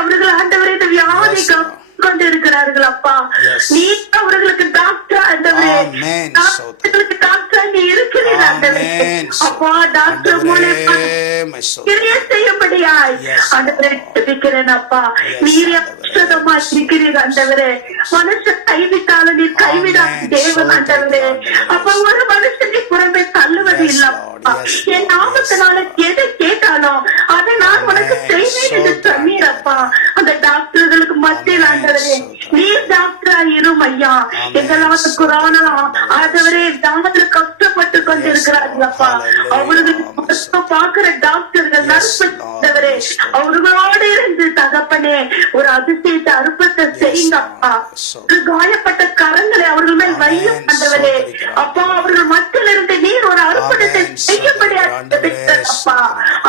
அவர்கள் ஆண்டவரே இந்த வியாதி கொண்டு இருக்கிறார்கள் அப்பா. நீ அவர்களுக்கு டாக்டர் ஆண்டவரே, டாக்டர்களுக்கு டாக்டர் நீ இருக்கிறீர் ஆண்டவரே. அப்பா டாக்டர் மூலமா செய்யும்படியாய் ஆண்டவரே ஜெபிக்கிறேன் அப்பா. நீர் அற்புதமா இருக்கிறீர் ஆண்டவரே. மனுஷன் கைவிட்டாலும் நீர் கைவிடாத தேவன் ஆண்டவரே. அப்பா ஒரு மனுஷனை புறம்பே தள்ளுவது இல்லப்பா. என் நாமத்தினால எதை கேட்டாலும் அதை நான் உனக்கு செய்வேன் என்று சொன்னீர் அப்பா. அந்த டாக்டர்களுக்கு மத்தியில் ஆண்டவரே நீர் டாக்டரா இரும் ஐயா. எங்களாவது கொரோனா ஆண்டவரே டாக்டர் கஷ்டப்பட்டு கொண்டிருக்கிறார்கள் அப்பா. அவர்களுக்கு பாக்குற டாக்டர்கள் நர்சவரே அவர்களோடு இருந்து தகப்பனே ஒரு அதிசயத்தை அற்புதத்தை செய்யுங்க அப்பா. காயப்பட்ட கரங்களை அவர்கள் மேல் வையும் ஆண்டவரே. அப்பா அவர்கள் மத்தியில் இருந்து நீர் ஒரு அற்புதத்தை செய்யும்படி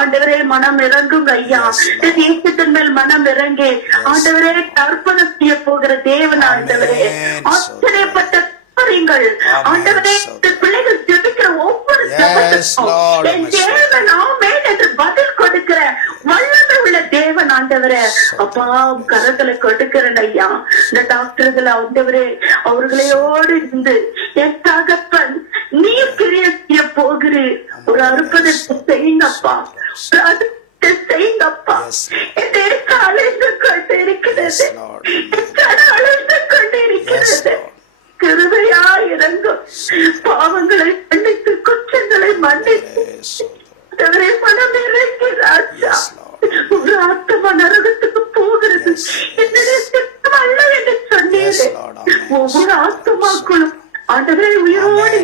ஆண்டவரே மனம் இறங்குங்க ஐயா. இந்த தேசத்தின் மேல் மனம் இறங்கி ஆண்டவரே அர்ப்பணம் செய்ய போகிற தேவன் ஆண்டவரே, ஆச்சரியப்பட்ட காரியங்கள் ஆண்டவரே, இந்த பிள்ளைகள் ஜெபிக்கிற ஒவ்வொரு ஜெபத்துக்கும் என் தேவன் ஆமென் என்று பதில் கொடுக்கிற வல்லமை உள்ள தேவன் ஆண்டவரே. அப்பா கரத்துல கொடுக்கிறேன் ஐயா. இந்த டாக்டர்கள் ஆண்டவரே அவர்களையோடு இருந்து என் தகப்பன் நீர் கிரியை செய்ய போகிறேன். ஒரு அற்புதத்தை செய்யுங்கப்பா, ஒரு அற்புதத்தை செய்யுங்கப்பா. என் தேசம் அழைந்து கொண்டு இருக்கிறது, என் கடன் அழைந்து கொண்டு இருக்கிறது. கிருபையா இறங்கும், பாவங்களை மன்னித்து குற்றங்களை மன்னித்து மனம் இறங்கி ராஜா. ஒரு ஆத்மா நரகத்துக்கு போகிறது என்னுடைய திட்டம் அல்ல என்று சொன்னீரே. ஒவ்வொரு ஆத்மாக்குள்ளும் ஆண்டவரே உயிரோடு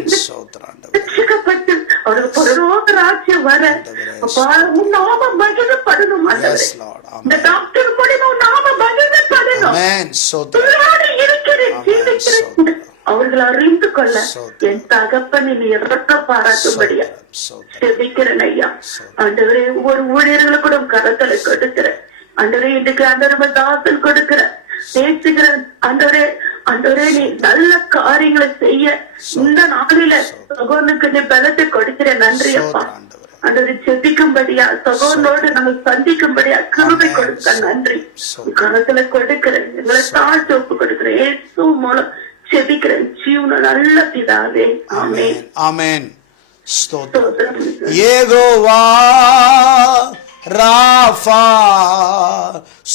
ரட்சிக்கப்பட்டு அவருக்கு பரலோக ராஜ்யம் வர உன் நாம மகிழப்படணும். இந்த டாக்டர் மூலியமா உன் நாம மகிழப்படணும். உயிரோடு இருக்கிறேன், ஜீவிக்கிறேன் அவர்கள் அறிந்து கொள்ள என் தகப்பனின் இறக்க பாராட்டும்படியா செபிக்கிறேன் ஐயா. ஆண்டவரே ஒவ்வொரு ஊழியர்களும் கூட கரத்தலை கொடுக்கிறேன் ஆண்டவரே. இன்றைக்கு ஆண்டவரே தாசல் கொடுக்கிற பேசுகிறேன் ஆண்டவரே. ஆண்டவரே நீ நல்ல காரியங்களை செய்ய இந்த நாளில சகோதரனுக்கு நீ பலத்தை கொடுக்கிறேன். நன்றி அப்பா. ஆண்டவரை செபிக்கும்படியா சகோதரனோடு நாங்கள் சந்திக்கும்படியா கிருபை கொடுக்க நன்றி. கரத்துல கொடுக்கிறேன், எங்களை தாழ்த்து ஒப்பு கொடுக்கிறேன். இயேசு மூலம் செபிக்கிறேன் ஜீவன நல்ல பிதாவே. ஆமென் ஆமென். ஸ்தோத்திரம். யெகோவா ராஃபா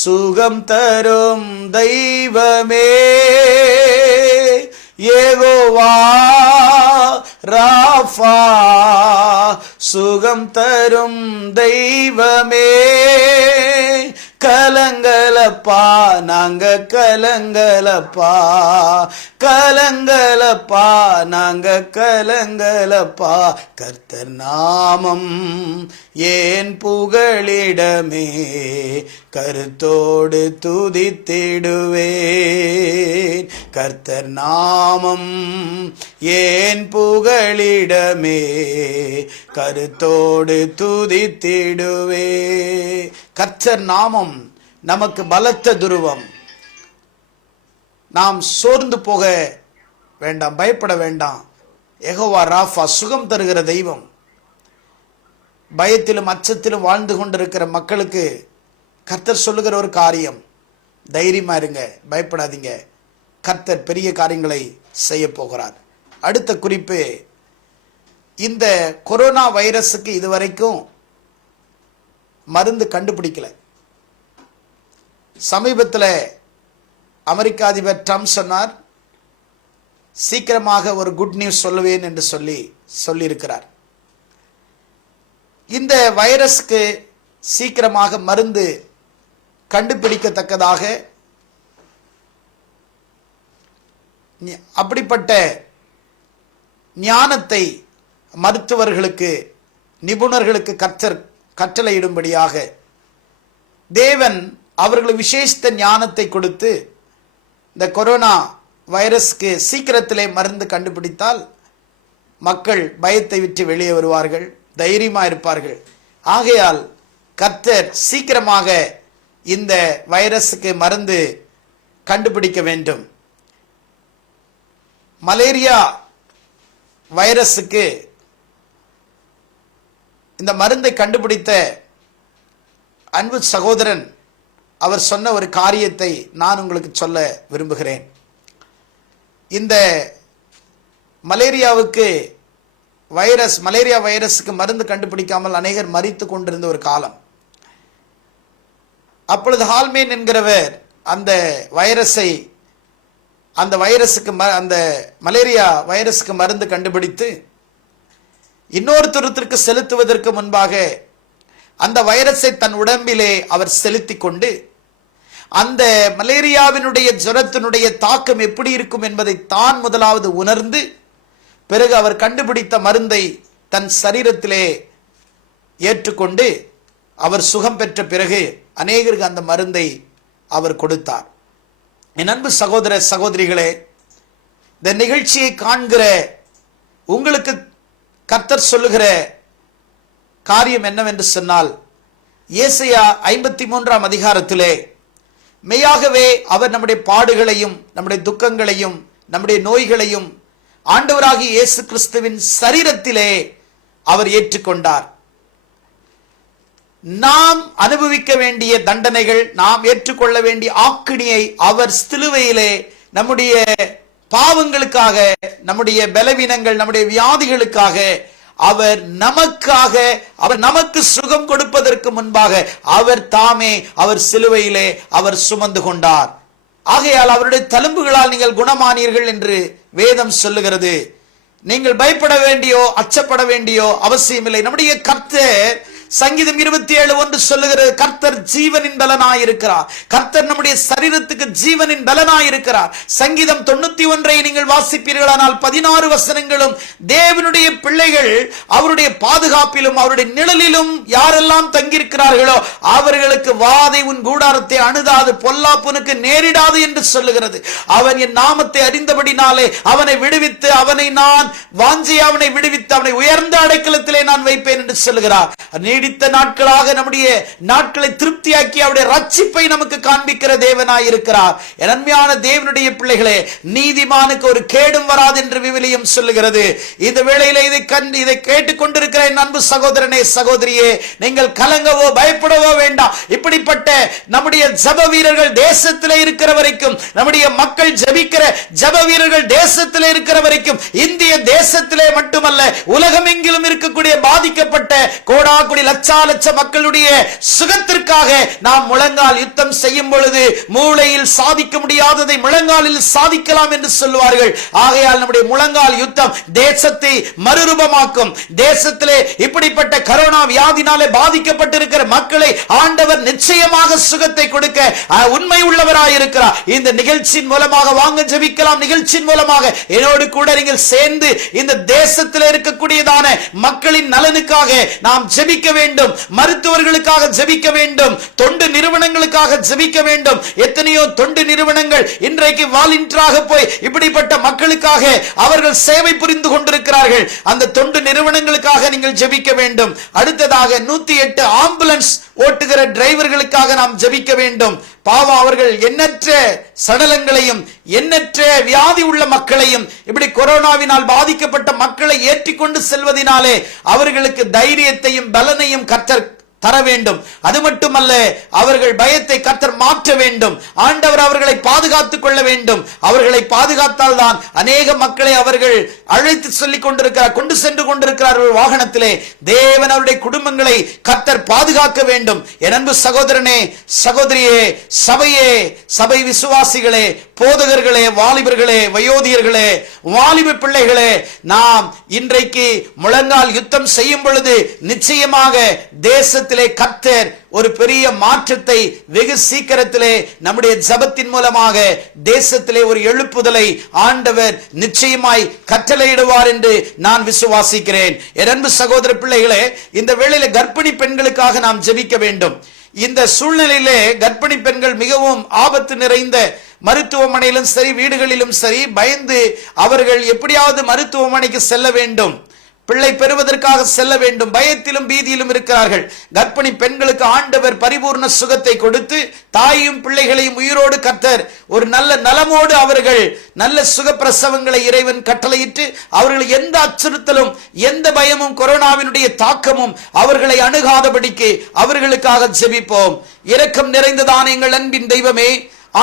சுகம் தரும் தெய்வமே, யெகோவா ராஃபா சுகம் தரும் தெய்வமே. கலங்கலப்பா நாங்க கலங்கலப்பா, கலங்கலப்பா நாங்க கலங்கலப்பா. கர்த்தர் நாமம் ஏன் புகழிடமே, கருத்தோடு துதித்திடுவேன். கர்த்தர் நாமம் ஏன் புகழிடமே, கருத்தோடு துதித்திடுவே. கர்த்தர் நாமம் நமக்கு பலத்த துருவம். நாம் சோர்ந்து போக வேண்டாம், பயப்பட வேண்டாம். யெகோவா ராஃபா சுகம் தருகிற தெய்வம். பயத்திலும் அச்சத்திலும் வாழ்ந்து கொண்டிருக்கிற மக்களுக்கு கர்த்தர் சொல்லுகிற ஒரு காரியம், தைரியமா இருங்க, பயப்படாதீங்க, கர்த்தர் பெரிய காரியங்களை செய்ய போகிறார். அடுத்த குறிப்பு, இந்த கொரோனா வைரஸுக்கு இதுவரைக்கும் மருந்து கண்டுபிடிக்கல. சமீபத்தில் அமெரிக்க அதிபர் ட்ரம்ப் சொன்னார், சீக்கிரமாக ஒரு குட் நியூஸ் சொல்லுவேன் என்று சொல்லியிருக்கிறார். இந்த வைரஸ்க்கு சீக்கிரமாக மருந்து கண்டுபிடிக்கத்தக்கதாக அப்படிப்பட்ட ஞானத்தை மருத்துவர்களுக்கு நிபுணர்களுக்கு கர்த்தர் கட்டளையிடும்படியாக தேவன் அவர்களுக்கு விசேஷித்த ஞானத்தை கொடுத்து இந்த கொரோனா வைரஸ்க்கு சீக்கிரத்திலே மருந்து கண்டுபிடித்தால் மக்கள் பயத்தை விட்டு வெளியே வருவார்கள், தைரியமா இருப்பார்கள். ஆகையால் கர்த்தர் சீக்கிரமாக இந்த வைரஸுக்கு மருந்து கண்டுபிடிக்க வேண்டும். மலேரியா வைரஸுக்கு இந்த மருந்தை கண்டுபிடித்த அன்பு சகோதரன் அவர் சொன்ன ஒரு காரியத்தை நான் உங்களுக்கு சொல்ல விரும்புகிறேன். இந்த மலேரியா வைரஸுக்கு மருந்து கண்டுபிடிக்காமல் அநேகர் மரித்து கொண்டிருந்த ஒரு காலம். அப்பொழுது ஹால்மேன் என்கிறவர் அந்த மலேரியா வைரஸுக்கு மருந்து கண்டுபிடித்து இன்னொருத்தருக்கு செலுத்துவதற்கு முன்பாக அந்த வைரஸை தன் உடம்பிலே அவர் செலுத்திக் கொண்டு அந்த மலேரியாவினுடைய ஜுரத்தினுடைய தாக்கம் எப்படி இருக்கும் என்பதை தான் முதலாவது உணர்ந்து பிறகு அவர் கண்டுபிடித்த மருந்தை தன் சரீரத்திலே ஏற்றுக்கொண்டு அவர் சுகம் பெற்ற பிறகு அநேகருக்கு அந்த மருந்தை அவர் கொடுத்தார். என் அன்பு சகோதர சகோதரிகளே, இந்த நிகழ்ச்சியை காண்கிற உங்களுக்கு கர்த்தர் சொல்லுகிற காரியம் என்னவென்று சொன்னால், ஏசாயா 53ஆம் அதிகாரத்திலே மெய்யாகவே அவர் நம்முடைய பாடுகளையும் நம்முடைய துக்கங்களையும் நம்முடைய நோய்களையும் ஆண்டவராகிய இயேசு கிறிஸ்துவின் சரீரத்திலே அவர் ஏற்றுக்கொண்டார். நாம் அனுபவிக்க வேண்டிய தண்டனைகள், நாம் ஏற்றுக்கொள்ள வேண்டிய ஆக்கினியை அவர் சிலுவையிலே நம்முடைய பாவங்களுக்காக, நம்முடைய பலவீனங்கள், நம்முடைய வியாதிகளுக்காக அவர் நமக்காக, அவர் நமக்கு சுகம் கொடுப்பதற்கு முன்பாக அவர் தாமே அவர் சிலுவையிலே அவர் சுமந்து கொண்டார். ஆகையால் அவருடைய தழும்புகளால் நீங்கள் குணமானீர்கள் என்று வேதம் சொல்லுகிறது. நீங்கள் பயப்பட வேண்டியோ அச்சப்பட வேண்டியோ அவசியமில்லை. நம்முடைய கர்த்தர் சங்கீதம் 27:1 சொல்லுகிறது, கர்த்தர் ஜீவனின் பலனாயிருக்கிறார். கர்த்தர் நம்முடைய சரீரத்துக்கு ஜீவனின் பலனாயிருக்கிறார். சங்கீதம் 91 நீங்கள் வாசிப்பீர்களானால் 16 வசனங்களும் தேவனுடைய பிள்ளைகள் அவருடைய பாதுகாப்பிலும் அவருடைய நிழலிலும் யாரெல்லாம் தங்கியிருக்கிறார்களோ அவர்களுக்கு வாதை உன் கூடாரத்தை அணுகாது, பொல்லாப்புனுக்கு நேரிடாது என்று சொல்லுகிறது. அவன் என் நாமத்தை அறிந்தபடினாலே அவனை விடுவித்து, அவனை நான் வாஞ்சி அவனை விடுவித்து அவனை உயர்ந்த அடைக்கலத்திலே நான் வைப்பேன் என்று சொல்லுகிறார். நீடித்த நாட்களாக நம்முடைய நாட்களை திருப்தியாக்கி அவருடைய ரட்சிப்பை நமக்கு காண்பிக்கிற தேவனாய் இருக்கிறார். அருமையான தேவனுடைய பிள்ளைகளே, நீதிமானுக்கு ஒரு கேடும் வராது என்று விவிலியம் சொல்லுகிறது. இந்த வேளையிலே இதை கேட்டுக்கொண்டிருக்கிற என் அன்பு சகோதரனே சகோதரியே, நீங்கள் கலங்கவோ பயப்படவோ வேண்டாம். இப்படிப்பட்ட நம்முடைய ஜப வீரர்கள் தேசத்திலே இருக்கிற வரைக்கும், நம்முடைய மக்கள் ஜபிக்கிற ஜப வீரர்கள் தேசத்திலே இருக்கிற வரைக்கும், இந்திய தேசத்திலே மட்டுமல்ல உலகமெங்கிலும் இருக்கக்கூடிய பாதிக்கப்பட்ட கோடாகுடி லட்சா லட்ச மக்களுடைய சுகத்திற்காக நாம் முழங்கால் யுத்தம் செய்யும் பொழுது மூளையில் சாதிக்க முடியாததை முழங்காலில் சாதிக்கலாம் என்று சொல்வார்கள். ஆகையால் நம்முடைய முழங்கால் யுத்தம் தேசத்தை மறுரூபமாக்கும். தேசத்திலே இப்படிப்பட்ட கரோனா வியாதினாலே பாதிக்கப்பட்டிருக்கிற மக்களை ஆண்டவர் நிச்சயமாக சுகத்தை கொடுக்க உண்மை உள்ளவராயிருக்கிறார். இந்த நிகழ்ச்சியின் மூலமாக வாங்க ஜெபிக்கலாம். நிகழ்ச்சியின் மூலமாக என்னோடு கூட நீங்கள் சேர்ந்து இந்த தேசத்தில் இருக்கக்கூடியதான மக்களின் நலனுக்காக நாம் ஜெபிக்க வேண்டும். மருத்துவர்களுக்காக ஜெபிக்க வேண்டும். தொண்டு நிறுவனங்களுக்காக ஜெபிக்க வேண்டும். எத்தனையோ தொண்டு நிறுவனங்கள் இன்றைக்கு வாலண்டியராக போய் இப்படிப்பட்ட மக்களுக்காக அவர்கள் சேவை புரிந்து கொண்டிருக்கிறார்கள். அந்த தொண்டு நிறுவனங்களுக்காக நீங்கள் ஜெபிக்க வேண்டும். அடுத்ததாக 108 ஆம்புலன்ஸ் ஓட்டுகிற டிரைவர்களுக்காக நாம் ஜெபிக்க வேண்டும். பாவம், அவர்கள் எண்ணற்ற சடலங்களையும் எண்ணற்ற வியாதி உள்ள மக்களையும் இப்படி கொரோனாவினால் பாதிக்கப்பட்ட மக்களை ஏற்றிக்கொண்டு செல்வதனாலே அவர்களுக்கு தைரியத்தையும் பலனையும் கர்த்தர் தர வேண்டும். அது மட்டுமல்ல, அவர்கள் பயத்தை கர்த்தர் மாற்ற வேண்டும். ஆண்டவர் அவர்களை பாதுகாத்துக் கொள்ள வேண்டும். அவர்களை பாதுகாத்தால் தான் அநேக மக்களை அவர்கள் அழைத்து சொல்லிக் கொண்டிருக்கிறார், கொண்டு சென்று கொண்டிருக்கிறார்கள் வாகனத்திலே. தேவன் அவருடைய குடும்பங்களை கர்த்தர் பாதுகாக்க வேண்டும். என் அன்பு சகோதரனே சகோதரியே, சபையே, சபை விசுவாசிகளே, போதகர்களே, வாலிபர்களே, வயோதியர்களே, வாலிப பிள்ளைகளே, நாம் இன்றைக்கு முழங்கால் யுத்தம் செய்யும் பொழுது நிச்சயமாக தேசத்திலே கர்த்தர் ஒரு பெரிய மாற்றத்தை வெகு சீக்கிரத்திலே நம்முடைய ஜபத்தின் மூலமாக தேசத்திலே ஒரு எழுப்புதலை ஆண்டவர் நிச்சயமாய் கட்டளையிடுவார் என்று நான் விசுவாசிக்கிறேன். என் அன்பு சகோதர பிள்ளைகளே, இந்த வேளையில கர்ப்பிணி பெண்களுக்காக நாம் ஜெபிக்க வேண்டும். இந்த சூழ்நிலையிலே கர்ப்பிணி பெண்கள் மிகவும் ஆபத்து நிறைந்த, மருத்துவமனையிலும் சரி வீடுகளிலும் சரி பயந்து அவர்கள் எப்படியாவது மருத்துவமனைக்கு செல்ல வேண்டும், பிள்ளை பெறுவதற்காக செல்ல வேண்டும், பயத்திலும் பீதியிலும் இருக்கிறார்கள். கர்ப்பிணி பெண்களுக்கு ஆண்டவர் பரிபூர்ண சுகத்தை கொடுத்து தாயும் பிள்ளைகளையும் உயிரோடு கர்த்தர் ஒரு நல்ல நலமோடு அவர்கள் நல்ல சுகப்பிரசவங்களை இறைவன் கட்டளையிட்டு அவர்கள் எந்த அச்சுறுத்தலும் எந்த பயமும் கொரோனாவினுடைய தாக்கமும் அவர்களை அணுகாதபடிக்கு அவர்களுக்காக ஜெபிப்போம். இரக்கம் நிறைந்ததான எங்கள் அன்பின் தெய்வமே,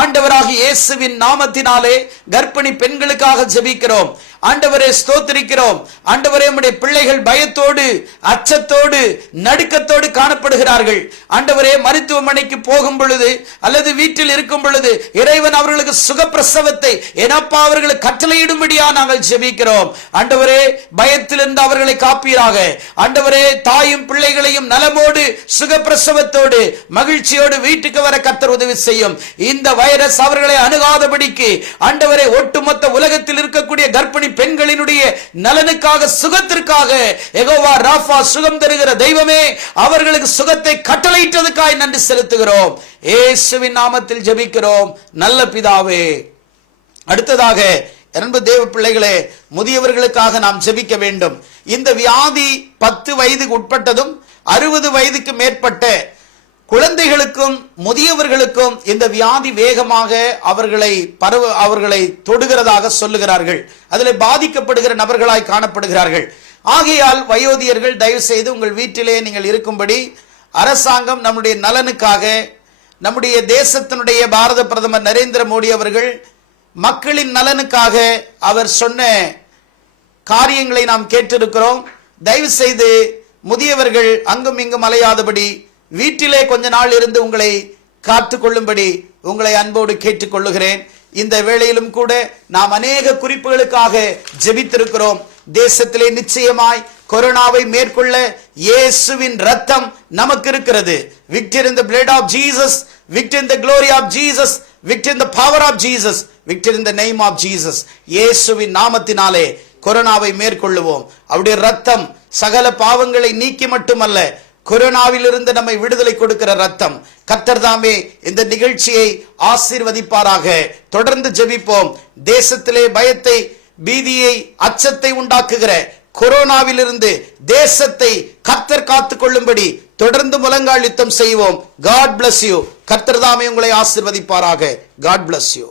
ஆண்டவராகிய இயேசுவின் நாமத்தினாலே கர்ப்பிணி பெண்களுக்காக ஜெபிக்கிறோம். ஆண்டவரே ஸ்தோத்திரிக்கிறோம். ஆண்டவரே, நம்முடைய பிள்ளைகள் பயத்தோடு அச்சத்தோடு நடுக்கத்தோடு காணப்படுகிறார்கள். ஆண்டவரே, மருத்துவமனைக்கு போகும் பொழுது அல்லது வீட்டில் இருக்கும் பொழுது இறைவன் அவர்களுக்கு சுகப்பிரசவத்தை எனப்பா அவர்களுக்கு கட்டளையிடும்படியா நாங்கள் ஜெபிக்கிறோம். ஆண்டவரே, பயத்திலிருந்து அவர்களை காப்பீராக. ஆண்டவரே, தாயும் பிள்ளைகளையும் நலமோடு சுகப்பிரசவத்தோடு மகிழ்ச்சியோடு வீட்டுக்கு வர கர்த்தர் உதவி செய்யும். இந்த வைரஸ் அவர்களை அணுகாதபடிக்கு ஆண்டவரே, ஒட்டுமொத்த உலகத்தில் இருக்கக்கூடிய கர்ப்பிணி பெண்களினுடைய நலனுக்காக சுகத்திற்காக யெகோவா ராஃபா சுகம் தருகிற தெய்வமே, அவர்களுக்கு சுகத்தை கட்டளையிட்டதுக்காக நன்றி செலுத்துகிறோம். இயேசுவின் நாமத்தில் ஜெபிக்கிறோம் நல்ல பிதாவே. அடுத்ததாக அன்பு தேவ பிள்ளைகளே, முதியவர்களுக்காக நாம் ஜெபிக்க வேண்டும். இந்த வியாதி 10 வயதுக்கு உட்பட்டதும் 60 வயதுக்கு மேற்பட்ட குழந்தைகளுக்கும் முதியவர்களுக்கும் இந்த வியாதி வேகமாக அவர்களை தொடுகிறதாக சொல்லுகிறார்கள். அதில் பாதிக்கப்படுகிற நபர்களாய் காணப்படுகிறார்கள். ஆகையால் வயோதிகர்கள் தயவு செய்து உங்கள் வீட்டிலே நீங்கள் இருக்கும்படி அரசாங்கம் நம்முடைய நலனுக்காக, நம்முடைய தேசத்தினுடைய பாரத பிரதமர் நரேந்திர மோடி அவர்கள் மக்களின் நலனுக்காக அவர் சொன்ன காரியங்களை நாம் கேட்டிருக்கிறோம். தயவு செய்து முதியவர்கள் அங்கும் இங்கும் அலையாதபடி வீட்டிலே கொஞ்ச நாள் இருந்து உங்களை காத்துக்கொள்ளும்படி உங்களை அன்போடு கேட்டுக்கொள்ளுகிறேன். இந்த வேளையிலும் கூட நாம் அநேக குறிப்புகளுக்காக ஜெபித்திருக்கிறோம். தேசத்திலே நிச்சயமாய் கொரோனாவை மேற்கொள்ள இயேசுவின் ரத்தம் நமக்கு இருக்கிறது. Victor in the blood of Jesus, victor in the glory of Jesus, victor in the power of Jesus, victor in the name of Jesus. இயேசுவின் நாமத்தினாலே கொரோனாவை மேற்கொள்ளுவோம். அவருடைய ரத்தம் சகல பாவங்களை நீக்கி மட்டுமல்ல, கொரோனாவில் இருந்து நம்மை விடுதலை கொடுக்கிற ரத்தம். கர்த்தர் தாமே இந்த நிகழ்ச்சியை ஆசீர்வதிப்பாராக. தொடர்ந்து ஜெபிப்போம். தேசத்திலே பயத்தை, பீதியை, அச்சத்தை உண்டாக்குகிற கொரோனாவிலிருந்து தேசத்தை கர்த்தர் காத்துக் கொள்ளும்படி தொடர்ந்து முழங்கால் யுத்தம் செய்வோம். God bless you. கர்த்தர் தாமே உங்களை ஆசீர்வதிப்பாராக. God bless you.